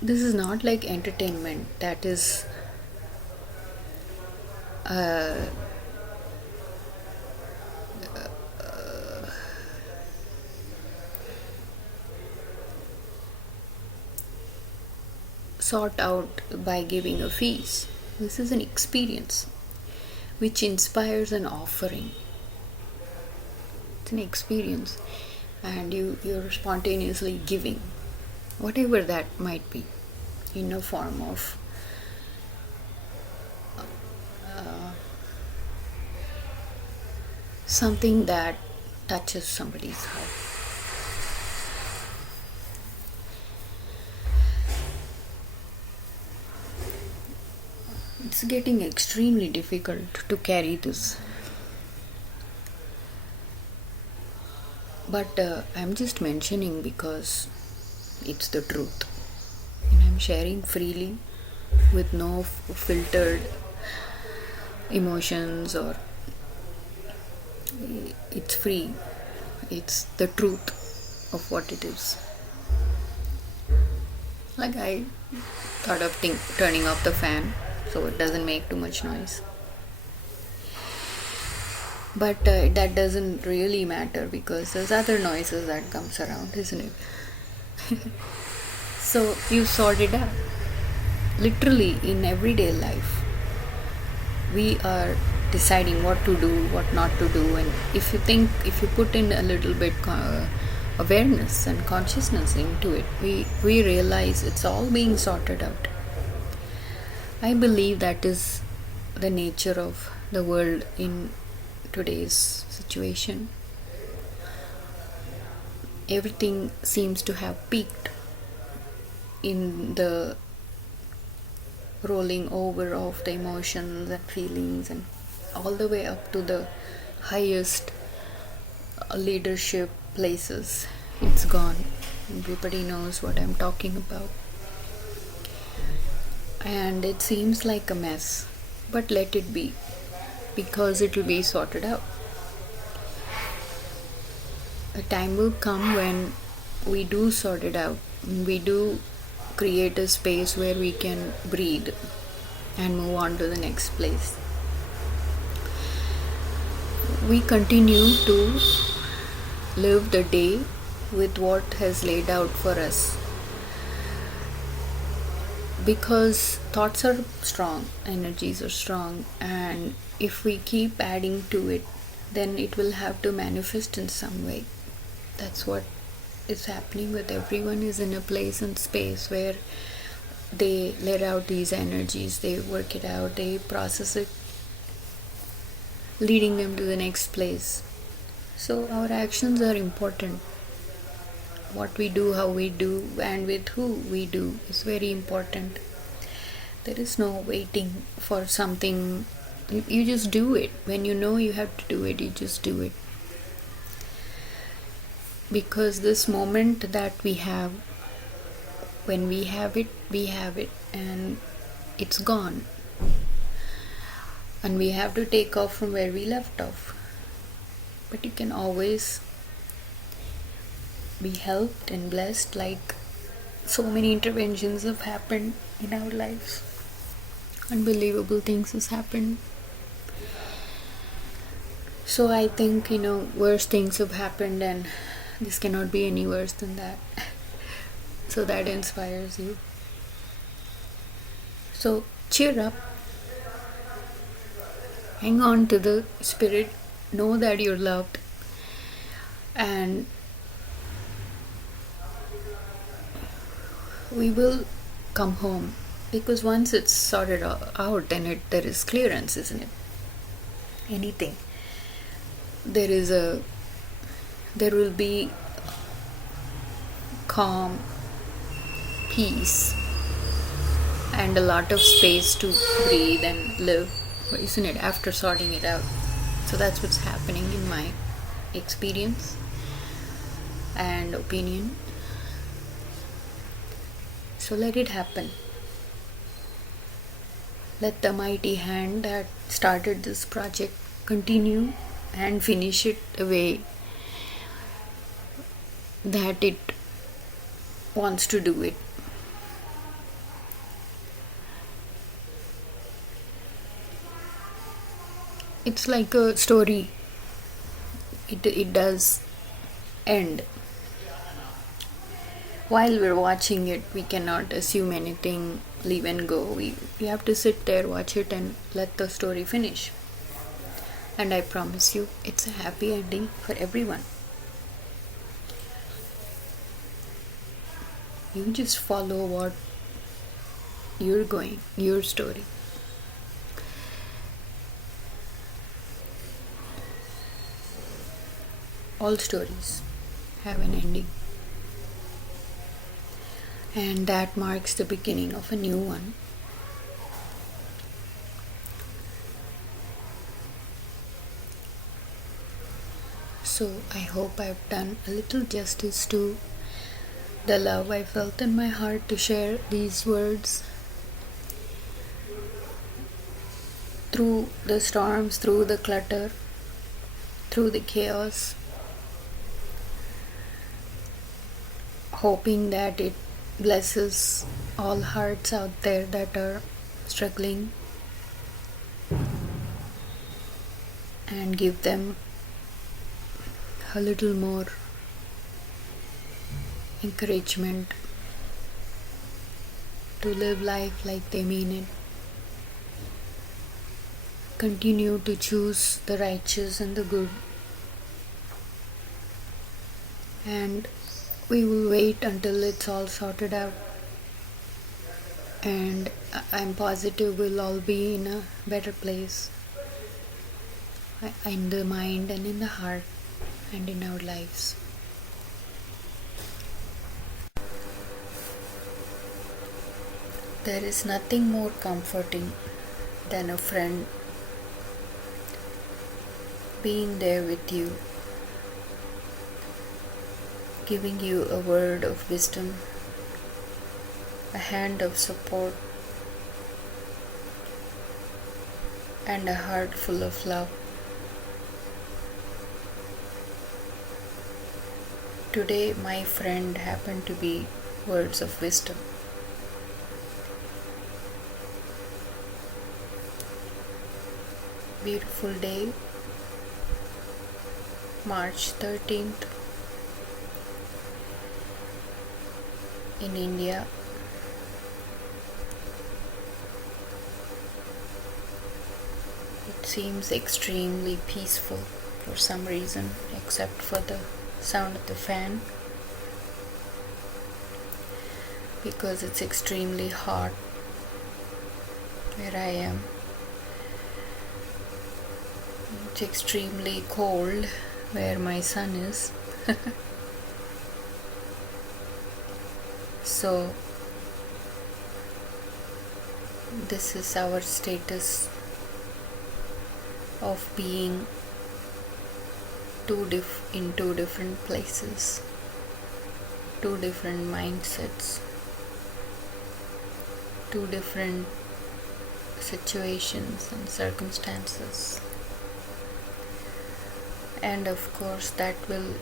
This is not like entertainment that is sought out by giving a feast. This is an experience which inspires an offering. It's an experience, and you're spontaneously giving, whatever that might be, in a form of something that touches somebody's heart. It's getting extremely difficult to carry this. But I'm just mentioning because it's the truth. And I'm sharing freely with no filtered emotions, or it's free. It's the truth of what it is. Like I thought of turning off the fan so it doesn't make too much noise. But that doesn't really matter because there's other noises that comes around, isn't it? So you sort it out. Literally in everyday life, we are deciding what to do, what not to do, and if you put in a little bit awareness and consciousness into it, we realize it's all being sorted out. I believe that is the nature of the world in today's situation. Everything seems to have peaked in the rolling over of the emotions and feelings, and all the way up to the highest leadership places. It's gone. Everybody knows what I'm talking about. And it seems like a mess, but let it be, because it will be sorted out. A time will come when we do sort it out. We do create a space where we can breathe and move on to the next place. We continue to live the day with what has laid out for us. because thoughts are strong, energies are strong, and if we keep adding to it, then it will have to manifest in some way. That's what is happening with everyone, is in a place and space where they let out these energies, they work it out, they process it, leading them to the next place. So our actions are important. What we do, how we do, and with who we do is very important. There is no waiting for something. You just do it. When you know you have to do it, you just do it. Because this moment that we have, when we have it, and it's gone. And we have to take off from where we left off. But you can always be helped and blessed, like so many interventions have happened in our lives. Unbelievable things has happened. So I think, worse things have happened, and this cannot be any worse than that. So that inspires you. So cheer up. Hang on to the spirit. Know that you're loved. And we will come home. Because once it's sorted out, then there is clearance, isn't it? Anything. There will be calm, peace, and a lot of space to breathe and live, isn't it, after sorting it out. So that's what's happening in my experience and opinion. So let it happen. Let the mighty hand that started this project continue and finish it the way that it wants to do it. It's like a story. It does end. While we're watching it, we cannot assume anything, leave and go. We have to sit there, watch it, and let the story finish. And I promise you, it's a happy ending for everyone. You just follow what you're going, your story. All stories have an ending. And that marks the beginning of a new one. So I hope I've done a little justice to the love I felt in my heart to share these words through the storms, through the clutter, through the chaos, hoping that it blesses all hearts out there that are struggling and give them a little more encouragement to live life like they mean it. Continue to choose the righteous and the good. And we will wait until it's all sorted out. And I'm positive we'll all be in a better place. In the mind and in the heart and in our lives. There is nothing more comforting than a friend being there with you, giving you a word of wisdom, a hand of support, and a heart full of love. Today, my friend happened to be words of wisdom. Beautiful day, March 13th, in India. It seems extremely peaceful for some reason, except for the sound of the fan, because it's extremely hot where I am. It's extremely cold where my son is. So this is our status of being in two different places, two different mindsets, two different situations and circumstances. And of course that will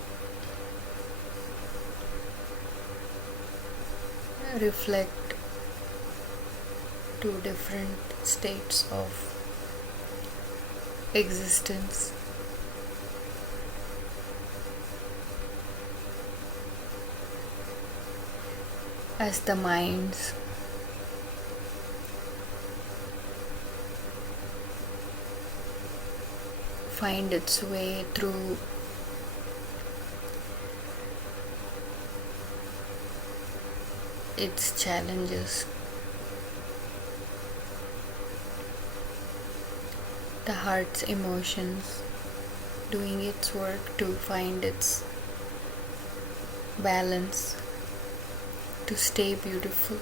reflect two different states of existence. As the minds find its way through its challenges, the heart's emotions doing its work to find its balance, to stay beautiful.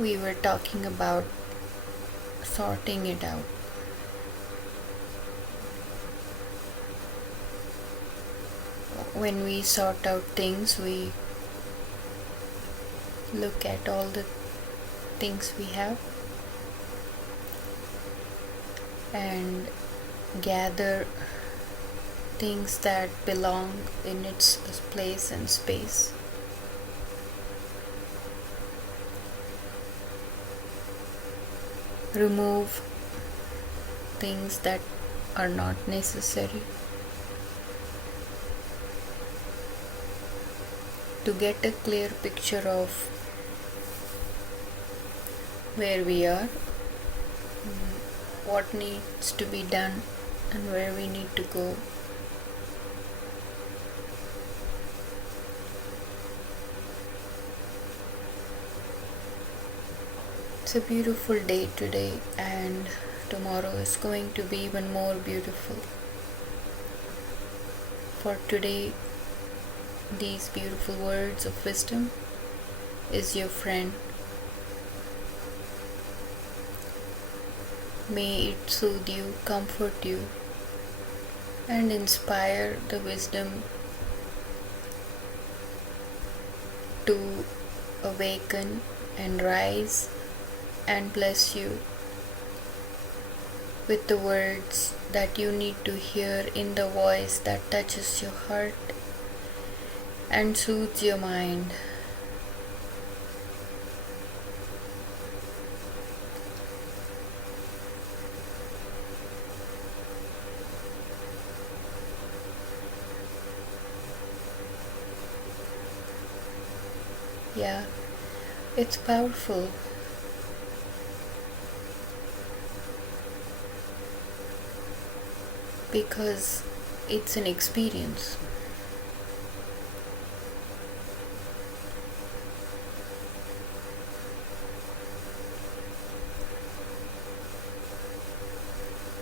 We were talking about sorting it out. When we sort out things, we look at all the things we have and gather things that belong in its place and space. Remove things that are not necessary. To get a clear picture of where we are, what needs to be done, and where we need to go. It's a beautiful day today, and tomorrow is going to be even more beautiful. For today, these beautiful words of wisdom is your friend. May it soothe you, comfort you, and inspire the wisdom to awaken and rise and bless you with the words that you need to hear in the voice that touches your heart and soothes your mind. Yeah, it's powerful. Because it's an experience.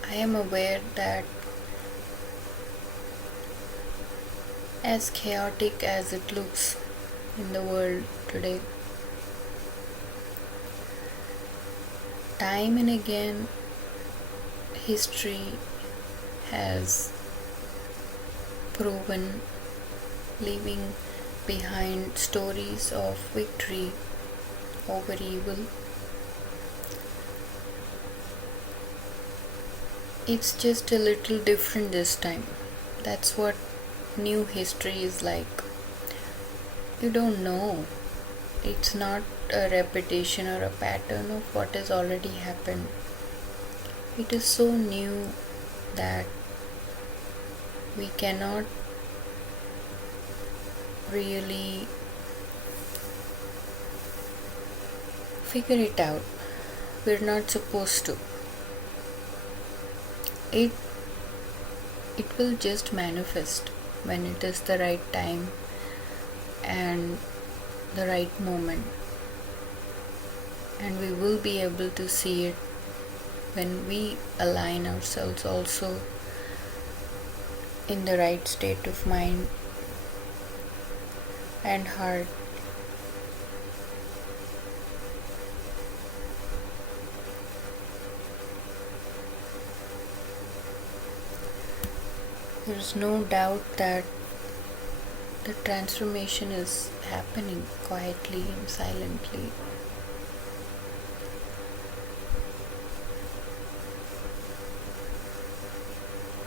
I am aware that as chaotic as it looks in the world today, time and again history has proven, leaving behind stories of victory over evil. It's just a little different this time. That's what new history is like. You don't know. It's not a repetition or a pattern of what has already happened. It is so new that we cannot really figure it out. We're not supposed to. It it will just manifest when it is the right time and the right moment, and we will be able to see it when we align ourselves also in the right state of mind and heart. There's no doubt that the transformation is happening quietly and silently.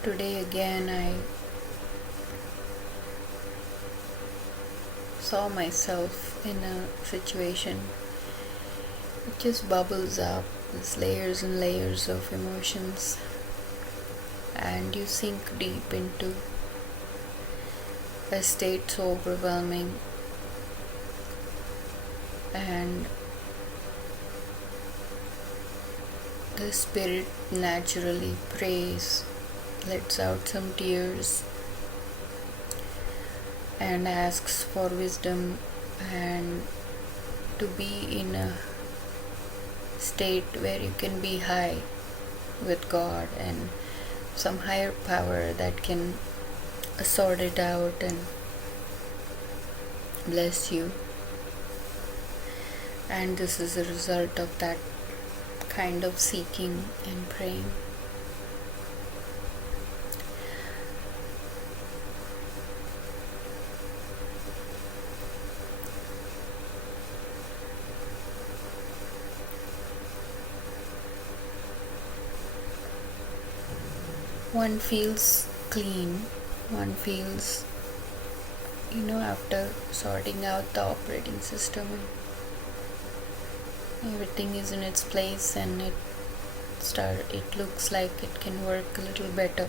Today again I saw myself in a situation. It just bubbles up, there's layers and layers of emotions, and you sink deep into a state so overwhelming, and the spirit naturally prays, lets out some tears, and asks for wisdom and to be in a state where you can be high with God and some higher power that can sort it out and bless you. And this is a result of that kind of seeking and praying. One feels clean, one feels, after sorting out the operating system, everything is in its place and it looks like it can work a little better.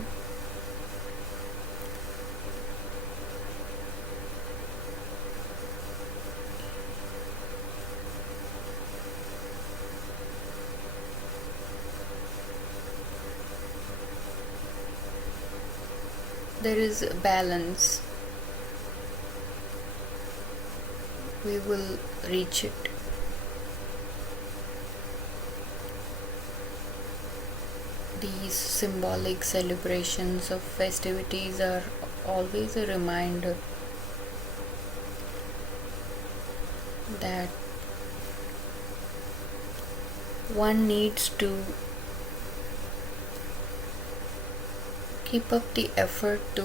There is a balance. We will reach it. These symbolic celebrations of festivities are always a reminder that one needs to keep up the effort to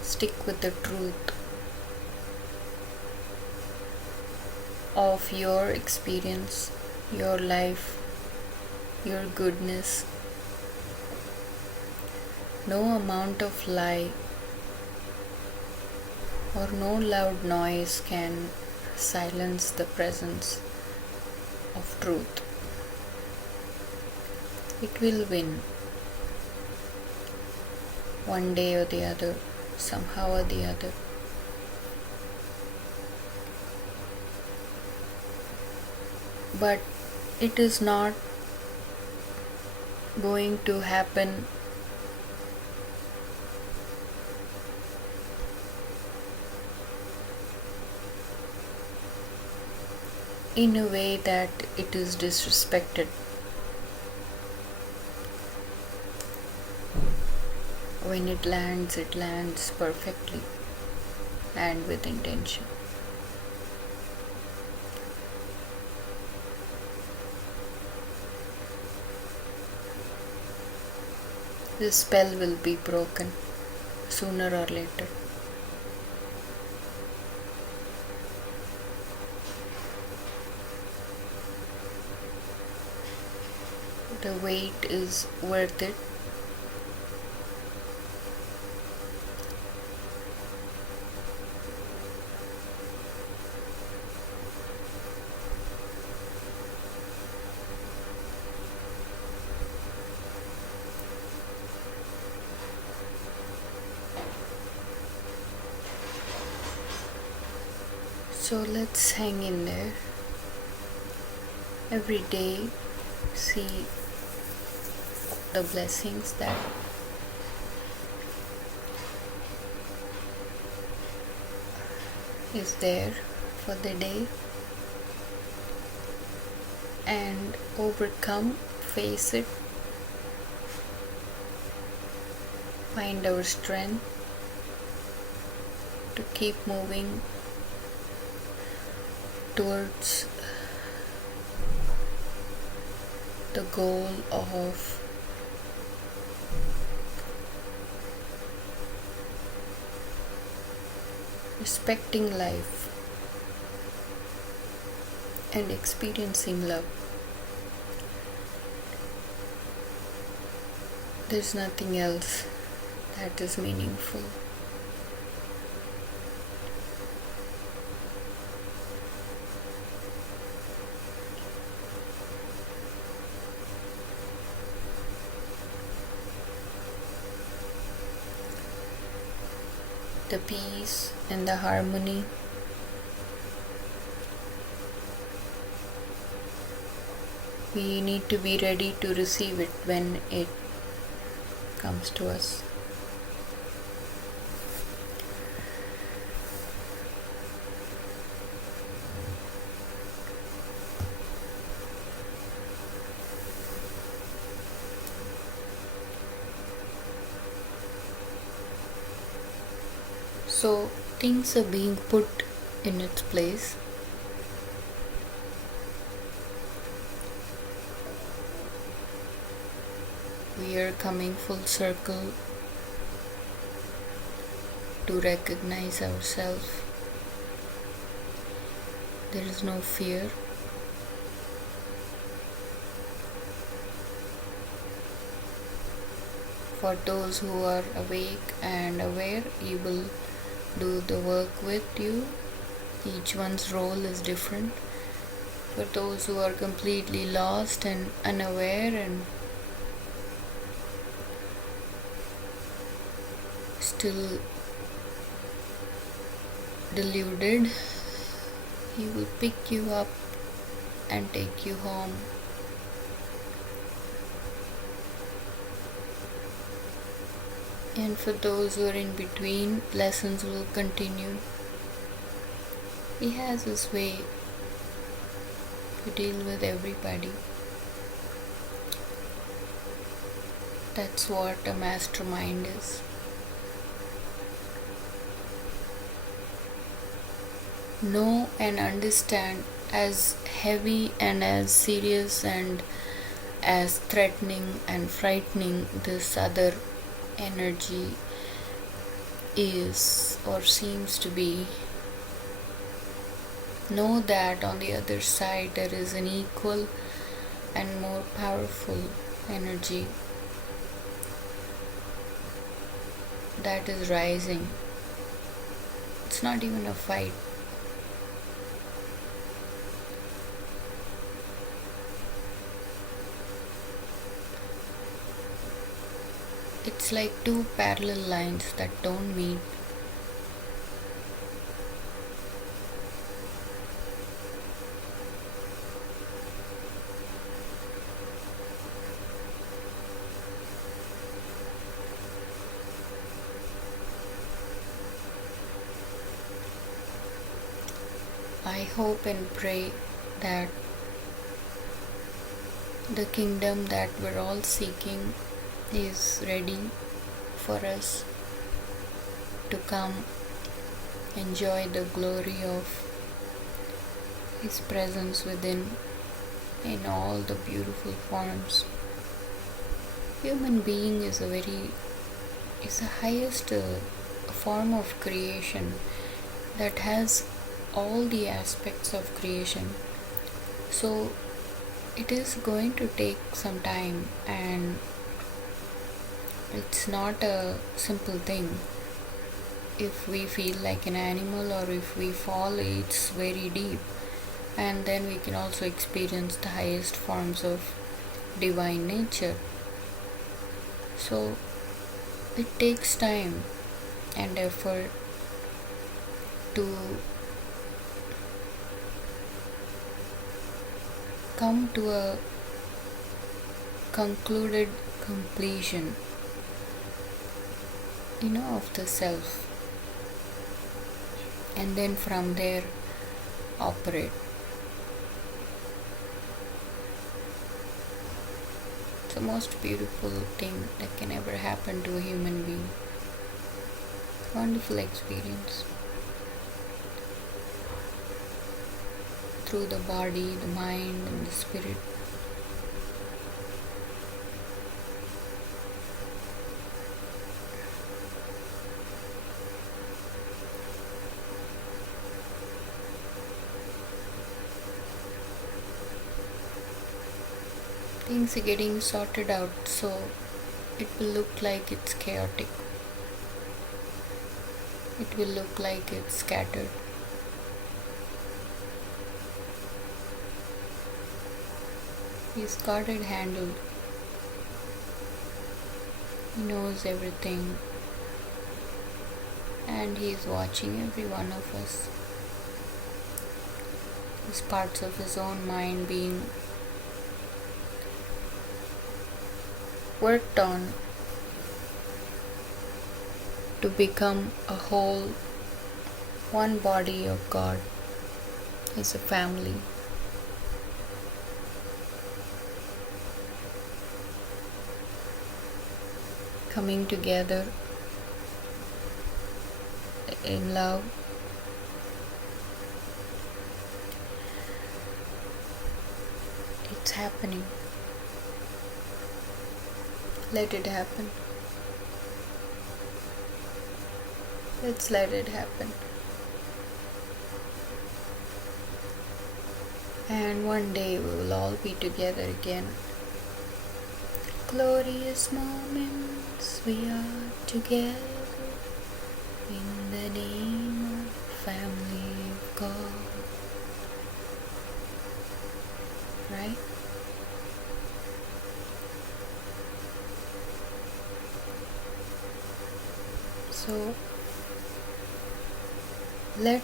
stick with the truth of your experience, your life, your goodness. No amount of lie or no loud noise can silence the presence of truth. It will win one day or the other, somehow or the other. But it is not going to happen in a way that it is disrespected. When it lands perfectly and with intention. The spell will be broken sooner or later. The wait is worth it. So let's hang in there. Every day, see the blessings that is there for the day and overcome, face it, find our strength to keep moving towards the goal of respecting life and experiencing love. There's nothing else that is meaningful. The peace and the harmony we need to be ready to receive it when it comes to us. So things are being put in its place. We are coming full circle to recognize ourselves. There is no fear. For those who are awake and aware, you will do the work with you. Each one's role is different. For those who are completely lost and unaware and still deluded, he will pick you up and take you home. And for those who are in between, lessons will continue. He has his way to deal with everybody. That's what a mastermind is. Know and understand, as heavy and as serious and as threatening and frightening this other energy is or seems to be, know that on the other side there is an equal and more powerful energy that is rising. It's not even a fight. It's like two parallel lines that don't meet. I hope and pray that the kingdom that we're all seeking is ready for us to come enjoy the glory of His presence within in all the beautiful forms. Human being is the highest form of creation that has all the aspects of creation. So it is going to take some time, and it's not a simple thing. If we feel like an animal or if we fall, it's very deep, and then we can also experience the highest forms of divine nature. So it takes time and effort to come to a concluded completion, of the self, and then from there operate. It's the most beautiful thing that can ever happen to a human being. Wonderful experience. Through the body, the mind, and the spirit. Things are getting sorted out, so it will look like it's chaotic. It will look like it's scattered. He's got it handled. He knows everything, and he's watching every one of us. There's parts of his own mind being worked on to become a whole, one body of God as a family. Coming together in love. It's happening. Let it happen. Let's let it happen. And one day we will all be together again. Glorious moments, we are together in the name of family of God. Right? So let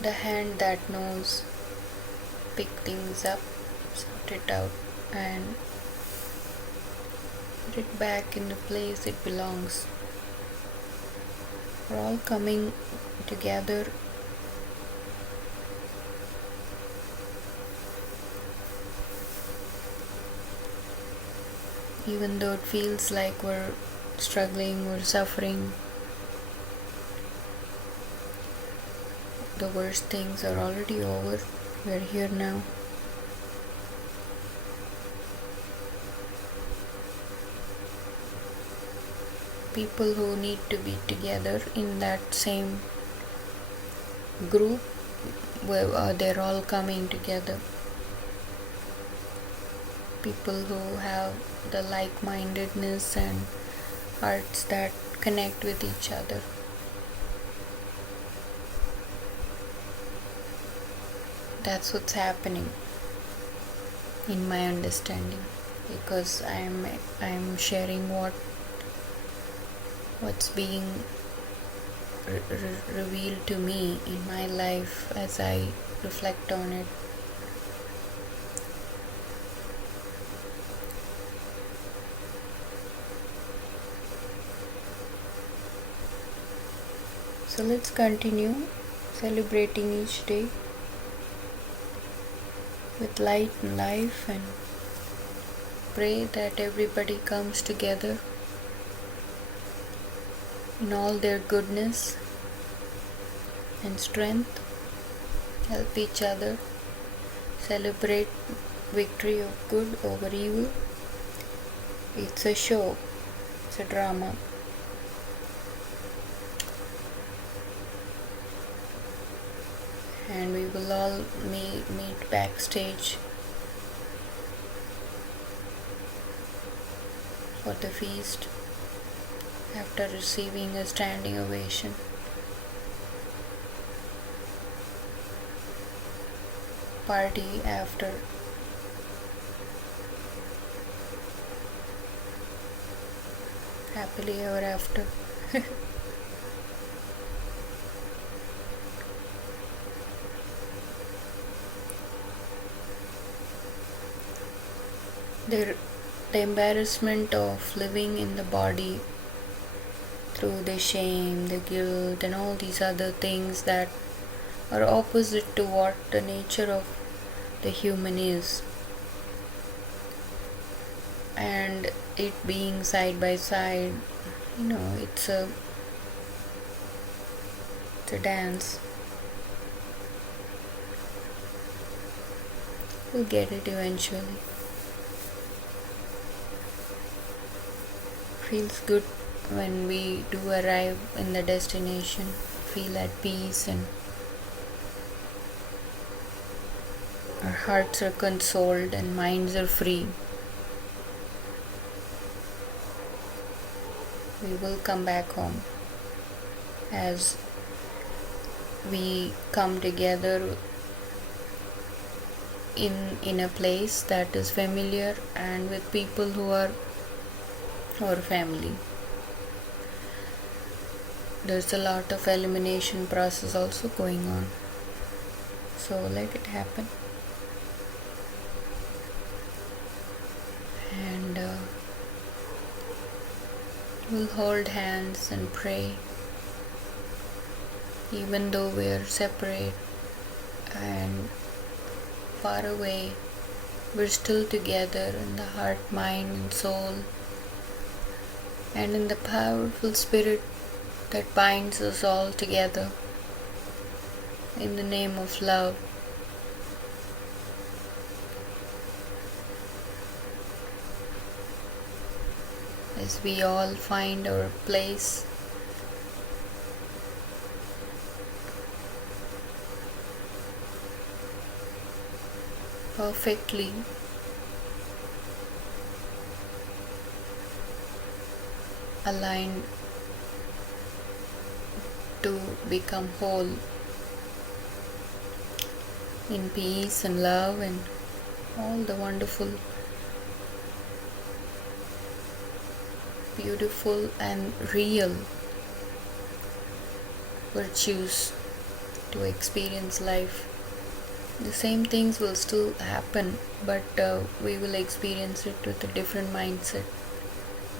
the hand that knows pick things up, sort it out, and put it back in the place it belongs. We're all coming together even though it feels like we're struggling, we're suffering. The worst things are already over. We're here now. People who need to be together in that same group, where they're all coming together. People who have the like-mindedness and hearts that connect with each other. That's what's happening in my understanding, because I'm sharing what's being revealed to me in my life as I reflect on it. So let's continue celebrating each day with light and life, and pray that everybody comes together in all their goodness and strength. Help each other, celebrate victory of good over evil. It's a show, it's a drama. And we will all meet backstage for the feast after receiving a standing ovation. Party after. Happily ever after. The, the embarrassment of living in the body through the shame, the guilt, and all these other things that are opposite to what the nature of the human is. And it being side by side, it's a dance. We'll get it eventually. Feels good when we do arrive in the destination, feel at peace, and our hearts are consoled and minds are free. We will come back home as we come together in a place that is familiar and with people who are our family. There's a lot of elimination process also going on, so let it happen. And we'll hold hands and pray, even though we're separate and far away. We're still together in the heart, mind, and soul, and in the powerful spirit that binds us all together in the name of love. As we all find our place perfectly aligned to become whole in peace and love and all the wonderful, beautiful and real virtues to experience life. The same things will still happen, but we will experience it with a different mindset,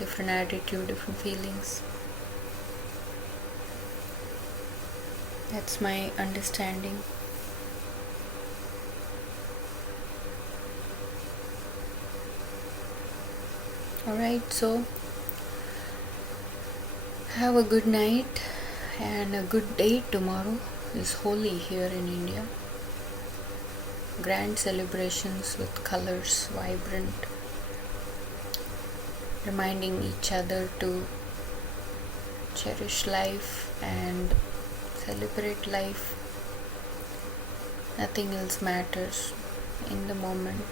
different attitude, different feelings. That's my understanding. Alright, so have a good night and a good day. Tomorrow is Holi here in India. Grand celebrations with colors, vibrant, reminding each other to cherish life and celebrate life. Nothing else matters in the moment.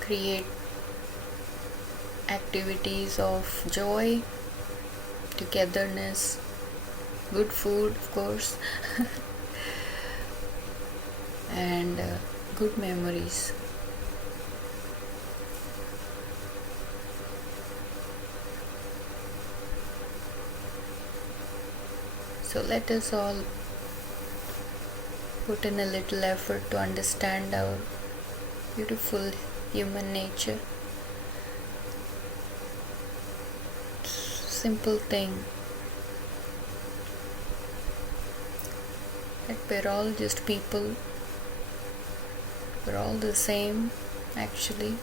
Create activities of joy, togetherness, good food, of course, and good memories. So let us all put in a little effort to understand our beautiful human nature. Simple thing that we're all just people. We're all the same, actually.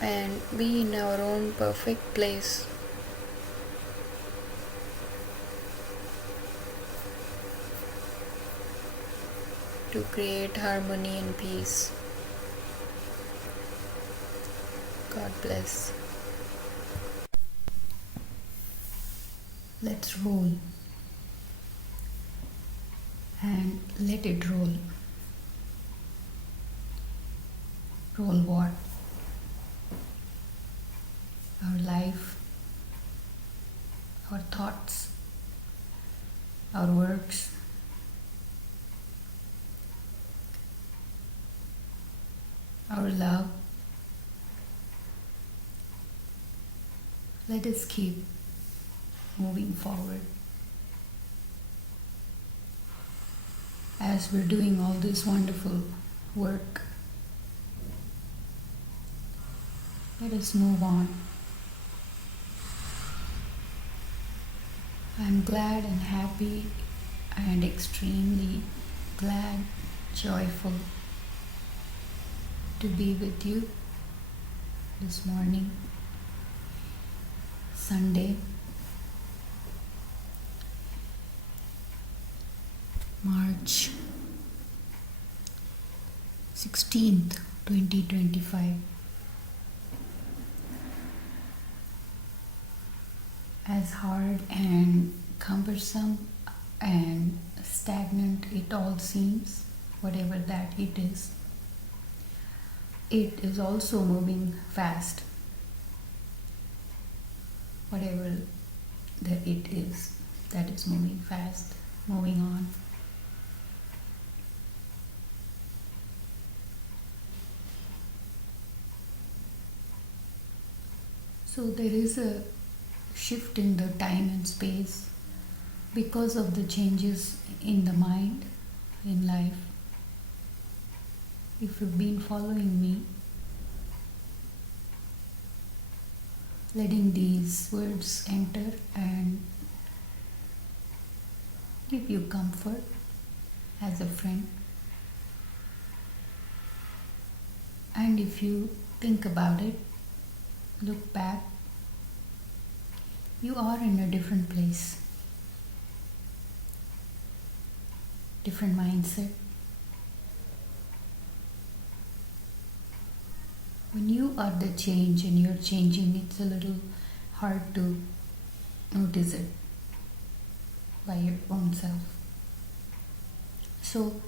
And be in our own perfect place. To create harmony and peace. God bless. Let's roll. And let it roll. Roll what? Our life, our thoughts, our words, our love. Let us keep moving forward. as we're doing all this wonderful work, let us move on. I'm glad and happy and extremely glad, joyful to be with you this morning, Sunday, March 16th, 2025. As hard and cumbersome and stagnant it all seems, whatever that it is also moving fast. Whatever that it is that is moving fast, moving on. So there is a shift in the time and space because of the changes in the mind, in life. If you've been following me, letting these words enter and give you comfort as a friend. And if you think about it, look back, you are in a different place, different mindset. When you are the change and you're changing, it's a little hard to notice it by your own self. So,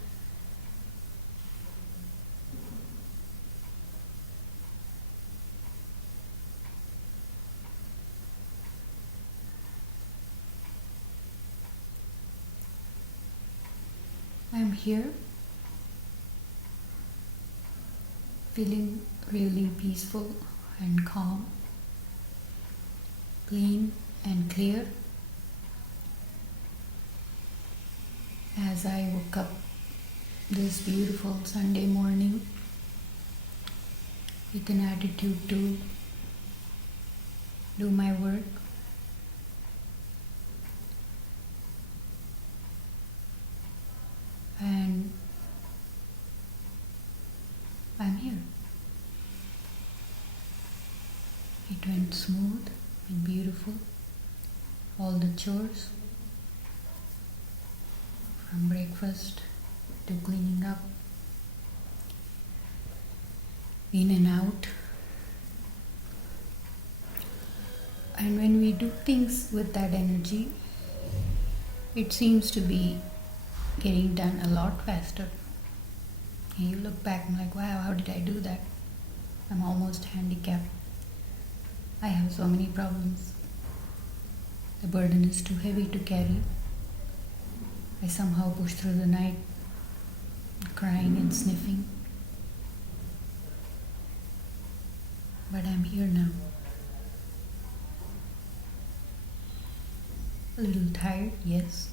I'm here feeling really peaceful and calm, clean and clear. As I woke up this beautiful Sunday morning with an attitude to do my work, and I'm here. It went smooth and beautiful. All the chores, from breakfast to cleaning up, in and out. And when we do things with that energy, it seems to be getting done a lot faster. And you look back and like, wow, how did I do that? I'm almost handicapped. I have so many problems. The burden is too heavy to carry. I somehow push through the night, crying and sniffing. But I'm here now. A little tired, yes.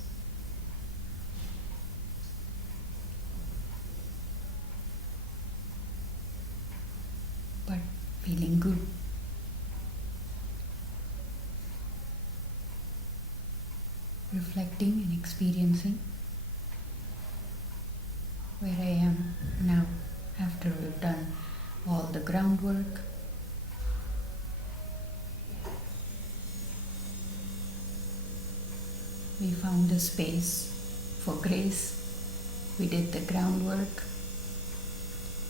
But feeling good. Reflecting and experiencing where I am now after we've done all the groundwork. We found a space for grace. We did the groundwork.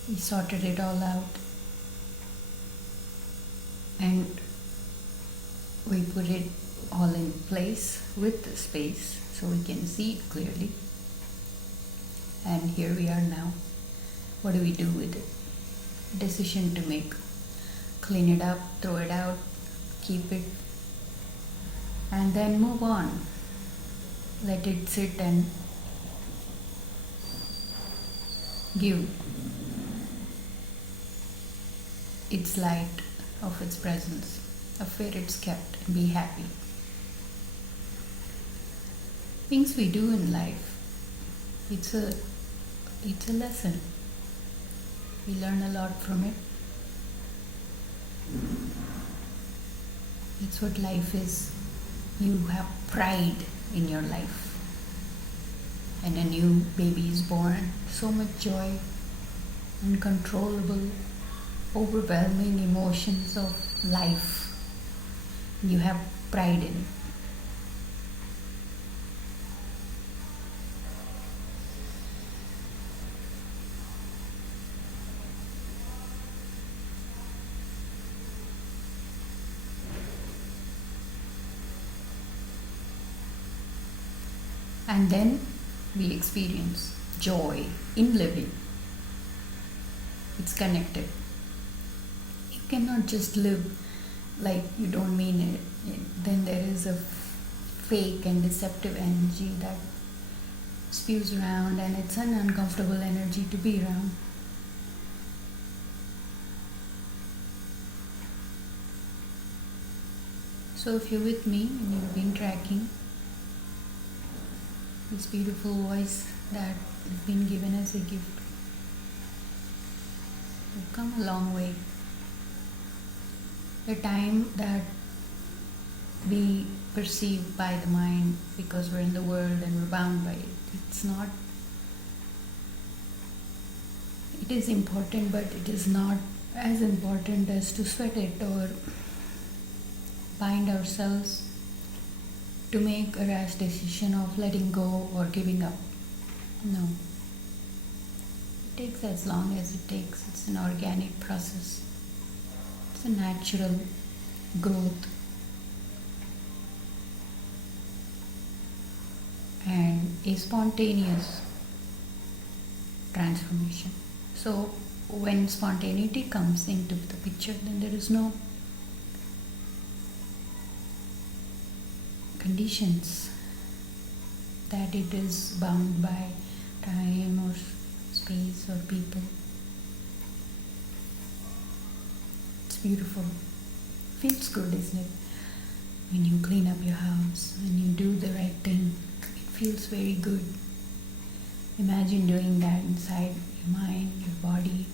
We sorted it all out. And we put it all in place with the space so we can see it clearly. And here we are now. What do we do with it? Decision to make. Clean it up, throw it out, keep it, and then move on. Let it sit and give its light of its presence, of where it's kept, and be happy. Things we do in life, It's a it's a lesson. We learn a lot from it. It's what life is. You have pride in your life. And a new baby is born. So much joy, uncontrollable, overwhelming emotions of life. You have pride in it. And then we experience joy in living. It's connected. You cannot just live like you don't mean it. Then there is a fake and deceptive energy that spews around, and it's an uncomfortable energy to be around. So if you're with me and you've been tracking this beautiful voice that has been given as a gift, we've come a long way. The time that we perceive by the mind, because we're in the world and we're bound by it, it's not, it is important, but it is not as important as to sweat it or bind ourselves to make a rash decision of letting go or giving up. No. It takes as long as it takes. It's an organic process. It's a natural growth. And a spontaneous transformation. So when spontaneity comes into the picture, then there is no conditions that it is bound by time or space or people. It's beautiful. Feels good, isn't it? When you clean up your house, when you do the right thing, it feels very good. Imagine doing that inside your mind, your body.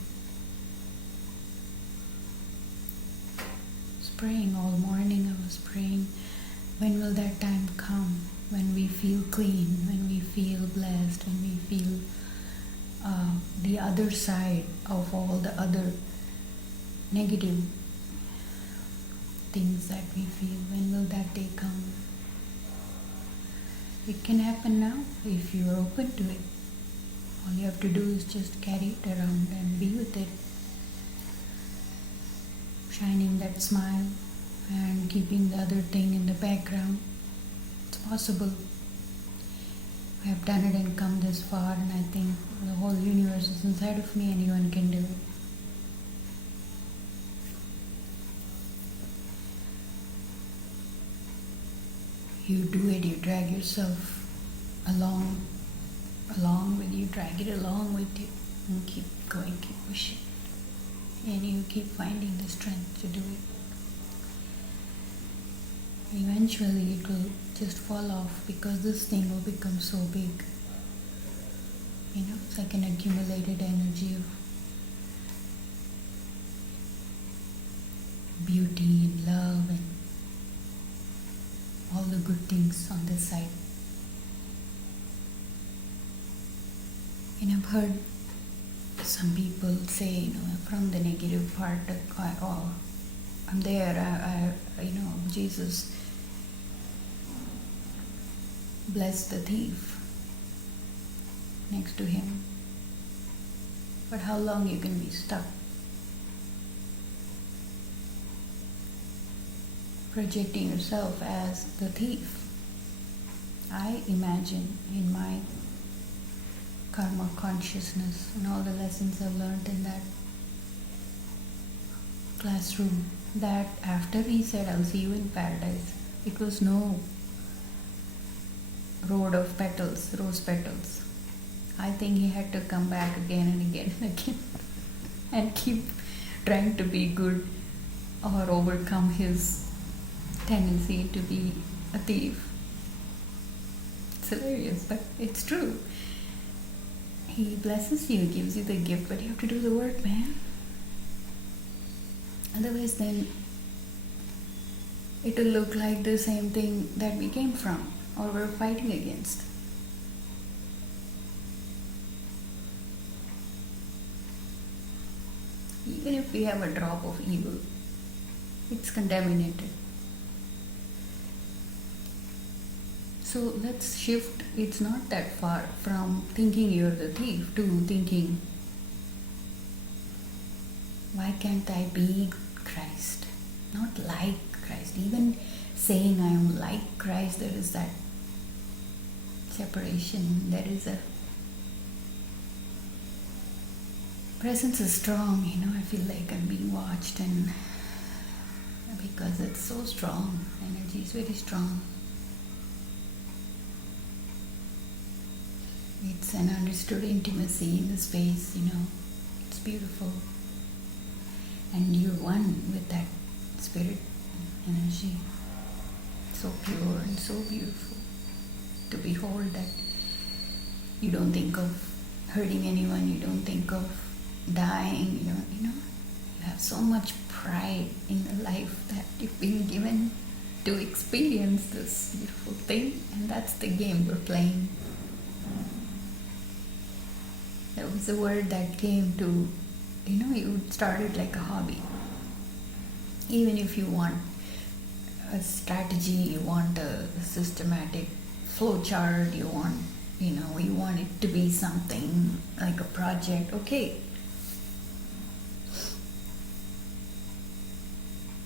I was praying all morning. I was praying, when will that time come when we feel clean, when we feel blessed, when we feel the other side of all the other negative things that we feel? When will that day come? It can happen now if you are open to it. All you have to do is just carry it around and be with it, shining that smile and keeping the other thing in the background. It's possible. I have done it and come this far, and I think the whole universe is inside of me. Anyone can do it. You do it, you drag yourself along with you, drag it along with you, and keep going, keep pushing. And you keep finding the strength to do it. Eventually it will just fall off, because this thing will become so big. It's like an accumulated energy of beauty and love and all the good things on this side. And I've heard some people say, from the negative part, oh, I'm there, Jesus blessed the thief next to him. But how long you can be stuck projecting yourself as the thief? I imagine in my karma consciousness and all the lessons I've learned in that classroom, that after he said, I'll see you in paradise, it was no road of petals, rose petals. I think he had to come back again and again and again and keep trying to be good or overcome his tendency to be a thief. It's hilarious, but it's true. He blesses you, gives you the gift, but you have to do the work, man. Otherwise, then it will look like the same thing that we came from or we're fighting against. Even if we have a drop of evil, it's contaminated. So let's shift. It's not that far from thinking you're the thief to thinking, why can't I be Christ? Not like Christ. Even saying I am like Christ, there is that separation. There is a presence is strong, I feel like I'm being watched, and because it's so strong, energy is very strong. It's an understood intimacy in the space, it's beautiful. And you're one with that spirit energy. So pure and so beautiful to behold, that you don't think of hurting anyone, you don't think of dying, you have so much pride in the life that you've been given to experience this beautiful thing, and that's the game we're playing. That was the word that came to, you started like a hobby. Even if you want a strategy, you want a systematic flow chart, you want it to be something like a project, okay.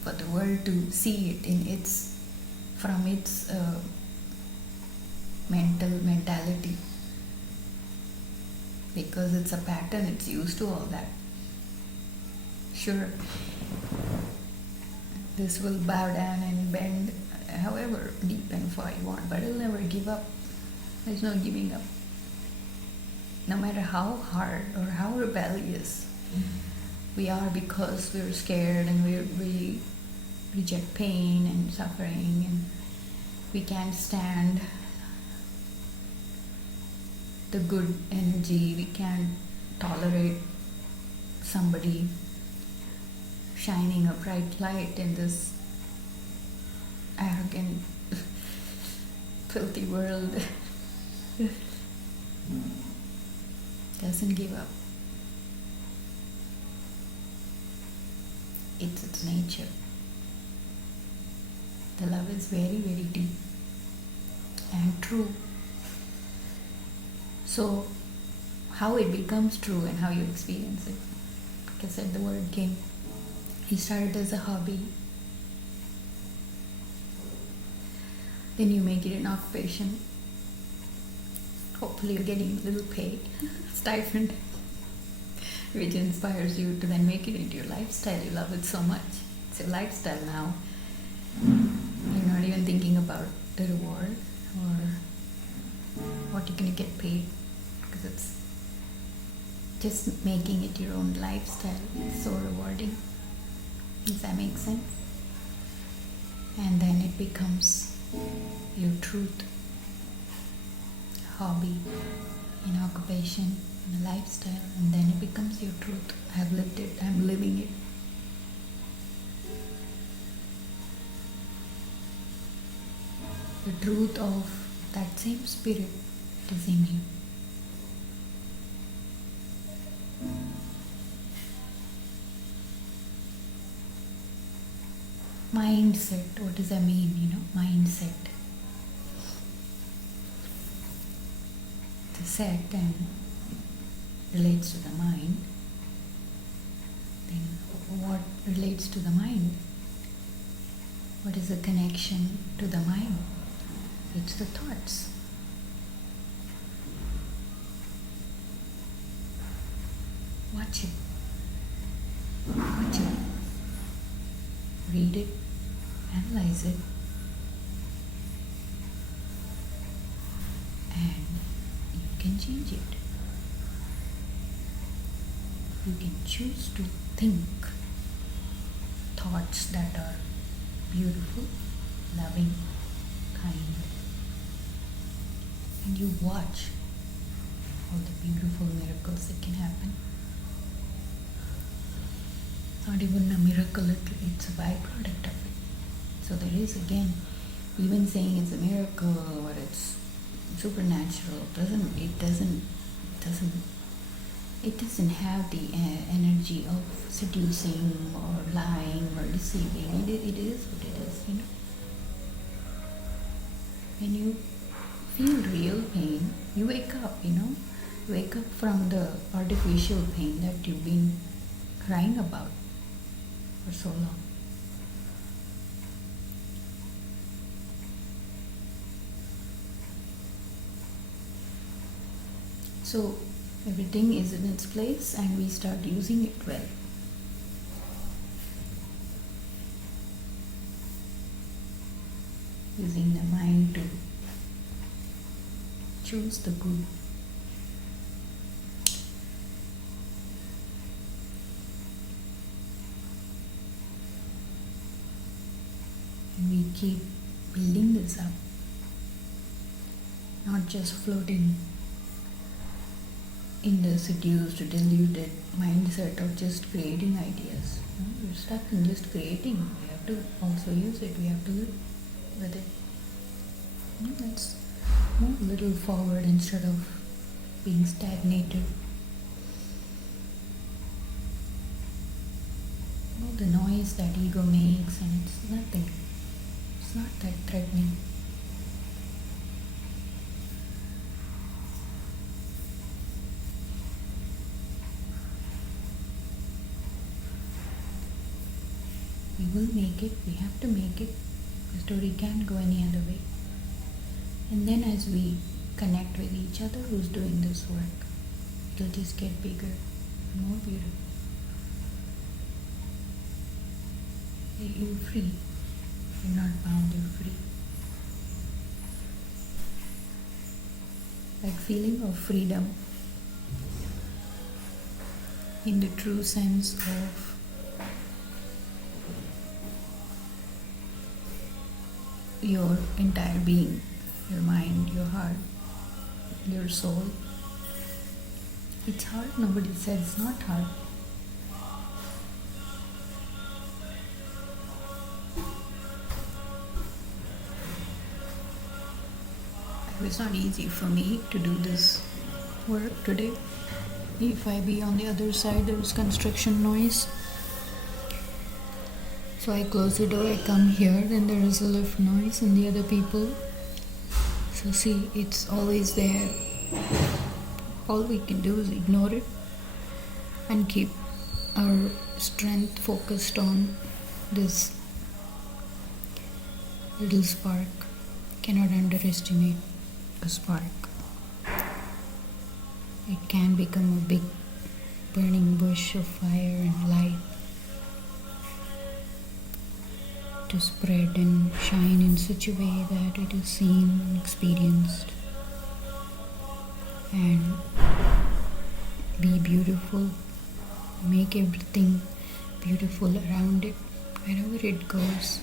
For the world to see it from its mentality, because it's a pattern, it's used to all that. Sure, this will bow down and bend however deep and far you want, but it'll never give up. There's no giving up. No matter how hard or how rebellious we are, because we're scared and we reject pain and suffering, and we can't stand the good energy, we can't tolerate somebody shining a bright light in this arrogant, filthy world. Doesn't give up. It's its nature. The love is very, very deep and true. So, how it becomes true and how you experience it. Like I said, the word came. He started as a hobby. Then you make it an occupation. Hopefully you're getting a little pay, stipend, which inspires you to then make it into your lifestyle. You love it so much. It's a lifestyle now. You're not even thinking about the reward or what you're going to get paid, because it's just making it your own lifestyle. It's so rewarding. Does that make sense? And then it becomes your truth, hobby, an occupation, and a lifestyle, and then it becomes your truth. I've lived it, I'm living it. The truth of that same spirit is in you. Mindset, what does that mean? Mindset. The set and relates to the mind. Then what relates to the mind? What is the connection to the mind? It's the thoughts. Watch it. Watch it. Read it. Analyze it. And you can change it. You can choose to think thoughts that are beautiful, loving, kind. And you watch all the beautiful miracles that can happen. Not even a miracle, it's a byproduct of it. So there is, again, even saying it's a miracle or it's supernatural it doesn't have the energy of seducing or lying or deceiving. It is what it is, When you feel real pain, you wake up, wake up from the artificial pain that you've been crying about for so long. So everything is in its place and we start using it well. Using the mind to choose the good. And we keep building this up, not just floating in the seduced, deluded mindset of just creating ideas. We're stuck in just creating. We have to also use it. We have to live with it. Let's move a little forward instead of being stagnated. All the noise that ego makes, and it's nothing. It's not that threatening. We will make it, we have to make it. The story can't go any other way. And then as we connect with each other who's doing this work, it'll just get bigger and more beautiful. You're free. You're not bound, you're free. Like feeling of freedom in the true sense of your entire being, your mind, your heart, your soul. It's hard, nobody said it's not hard. It was not easy for me to do this work today. If I be on the other side, there is construction noise. So I close the door, I come here, then there is a lift noise and the other people. So see, it's always there. All we can do is ignore it and keep our strength focused on this little spark. Cannot underestimate a spark. It can become a big burning bush of fire and light to spread and shine in such a way that it is seen and experienced and be beautiful, make everything beautiful around it, wherever it goes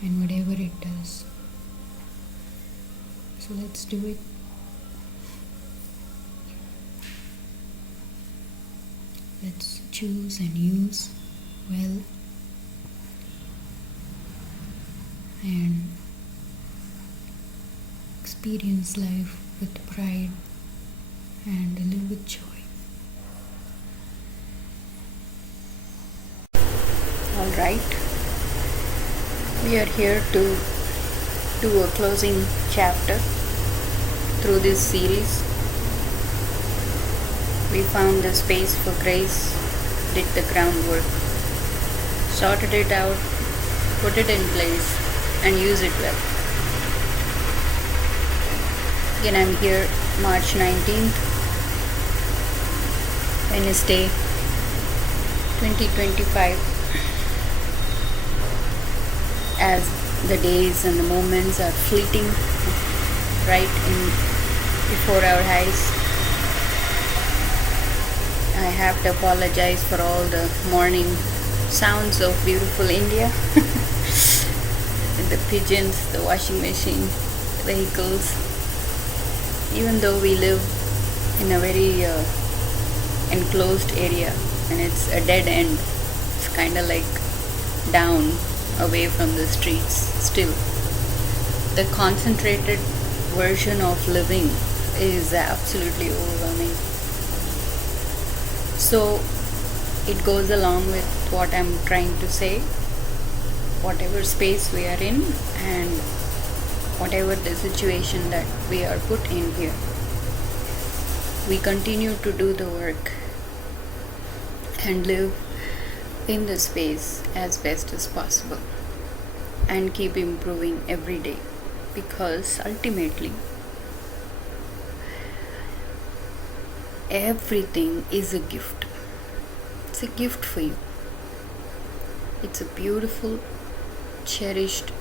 and whatever it does. So let's do it. Let's choose and use well and experience life with pride and live with joy. All right, we are here to do a closing chapter through this series. We found the space for grace, did the groundwork, sorted it out, put it in place, and use it well. Again, I'm here March 19th, Wednesday, 2025. As the days and the moments are fleeting right in before our eyes, I have to apologize for all the morning sounds of beautiful India. The pigeons, the washing machine, the vehicles. Even though we live in a very enclosed area and it's a dead end, it's kind of like down away from the streets, still the concentrated version of living is absolutely overwhelming. So it goes along with what I'm trying to say. Whatever space we are in and whatever the situation that we are put in here, we continue to do the work and live in the space as best as possible and keep improving every day, because ultimately everything is a gift. It's a gift for you. It's a beautiful, cherished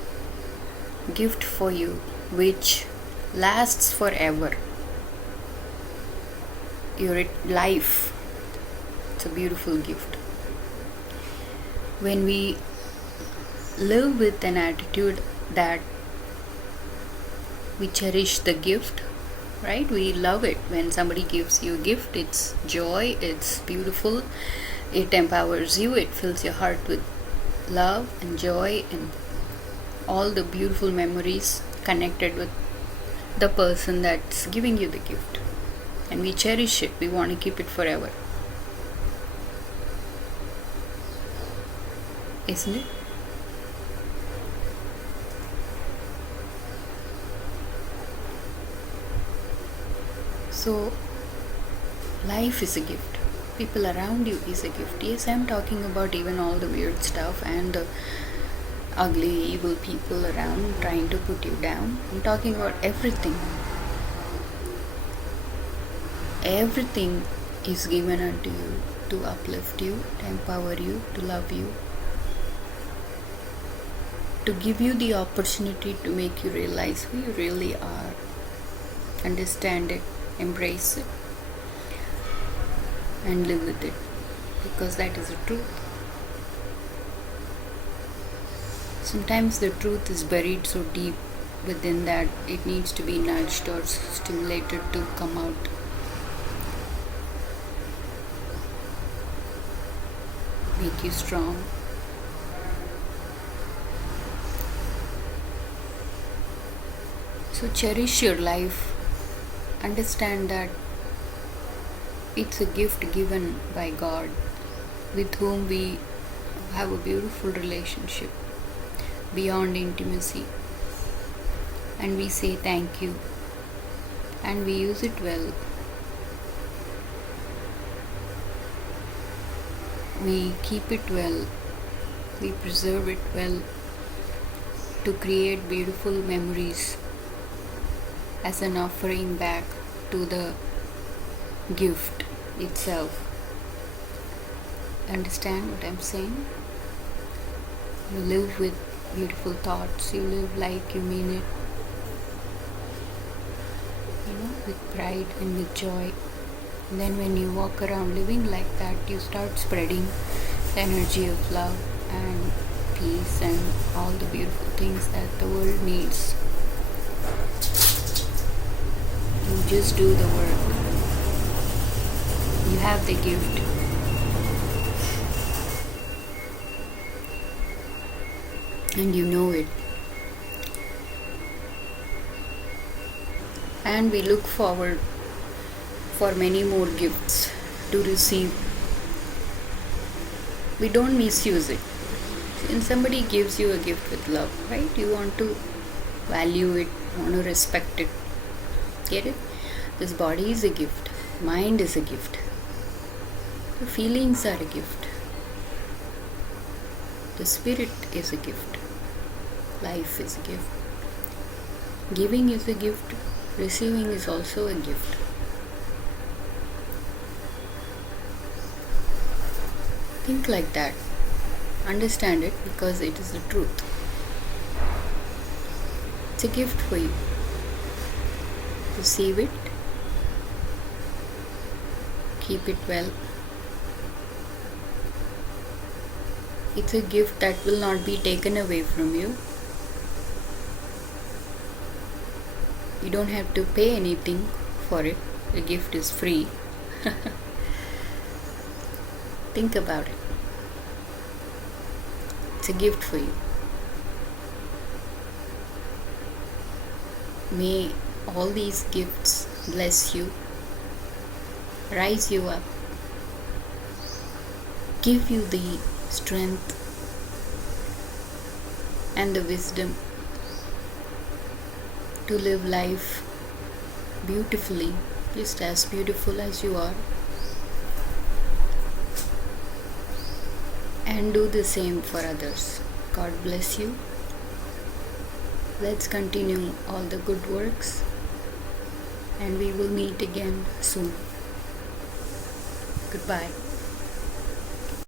gift for you which lasts forever. Your life, it's a beautiful gift. When we live with an attitude that we cherish the gift, right? We love it when somebody gives you a gift. It's joy, it's beautiful, it empowers you, it fills your heart with love and joy and all the beautiful memories connected with the person that's giving you the gift. And we cherish it, we want to keep it forever. Isn't it? So, life is a gift. People around you is a gift. Yes, I'm talking about even all the weird stuff and the ugly, evil people around trying to put you down. I'm talking about everything. Everything is given unto you to uplift you, to empower you, to love you, to give you the opportunity to make you realize who you really are. Understand it, embrace it, and live with it, because that is the truth. Sometimes the truth is buried so deep within that it needs to be nudged or stimulated to come out. Make you strong. So cherish your life. Understand that it's a gift given by God, with whom we have a beautiful relationship beyond intimacy, and we say thank you and we use it well. We keep it well, we preserve it well to create beautiful memories as an offering back to the gift itself. Understand what I'm saying? You live with beautiful thoughts, you live like you mean it, with pride and with joy. And then when you walk around living like that, you start spreading the energy of love and peace and all the beautiful things that the world needs. You just do the work. You have the gift. And you know it. And we look forward for many more gifts to receive. We don't misuse it. When somebody gives you a gift with love, right? You want to value it, want to respect it. Get it? This body is a gift. Mind is a gift. The feelings are a gift. The spirit is a gift. Life is a gift. Giving is a gift. Receiving is also a gift. Think like that. Understand it, because it is the truth. It's a gift for you. Receive it. Keep it well. It's a gift that will not be taken away from you. You don't have to pay anything for it. The gift is free. Think about it. It's a gift for you. May all these gifts bless you, rise you up, give you the strength and the wisdom to live life beautifully, just as beautiful as you are, and do the same for others. God bless you. Let's continue all the good works, and we will meet again soon. Goodbye.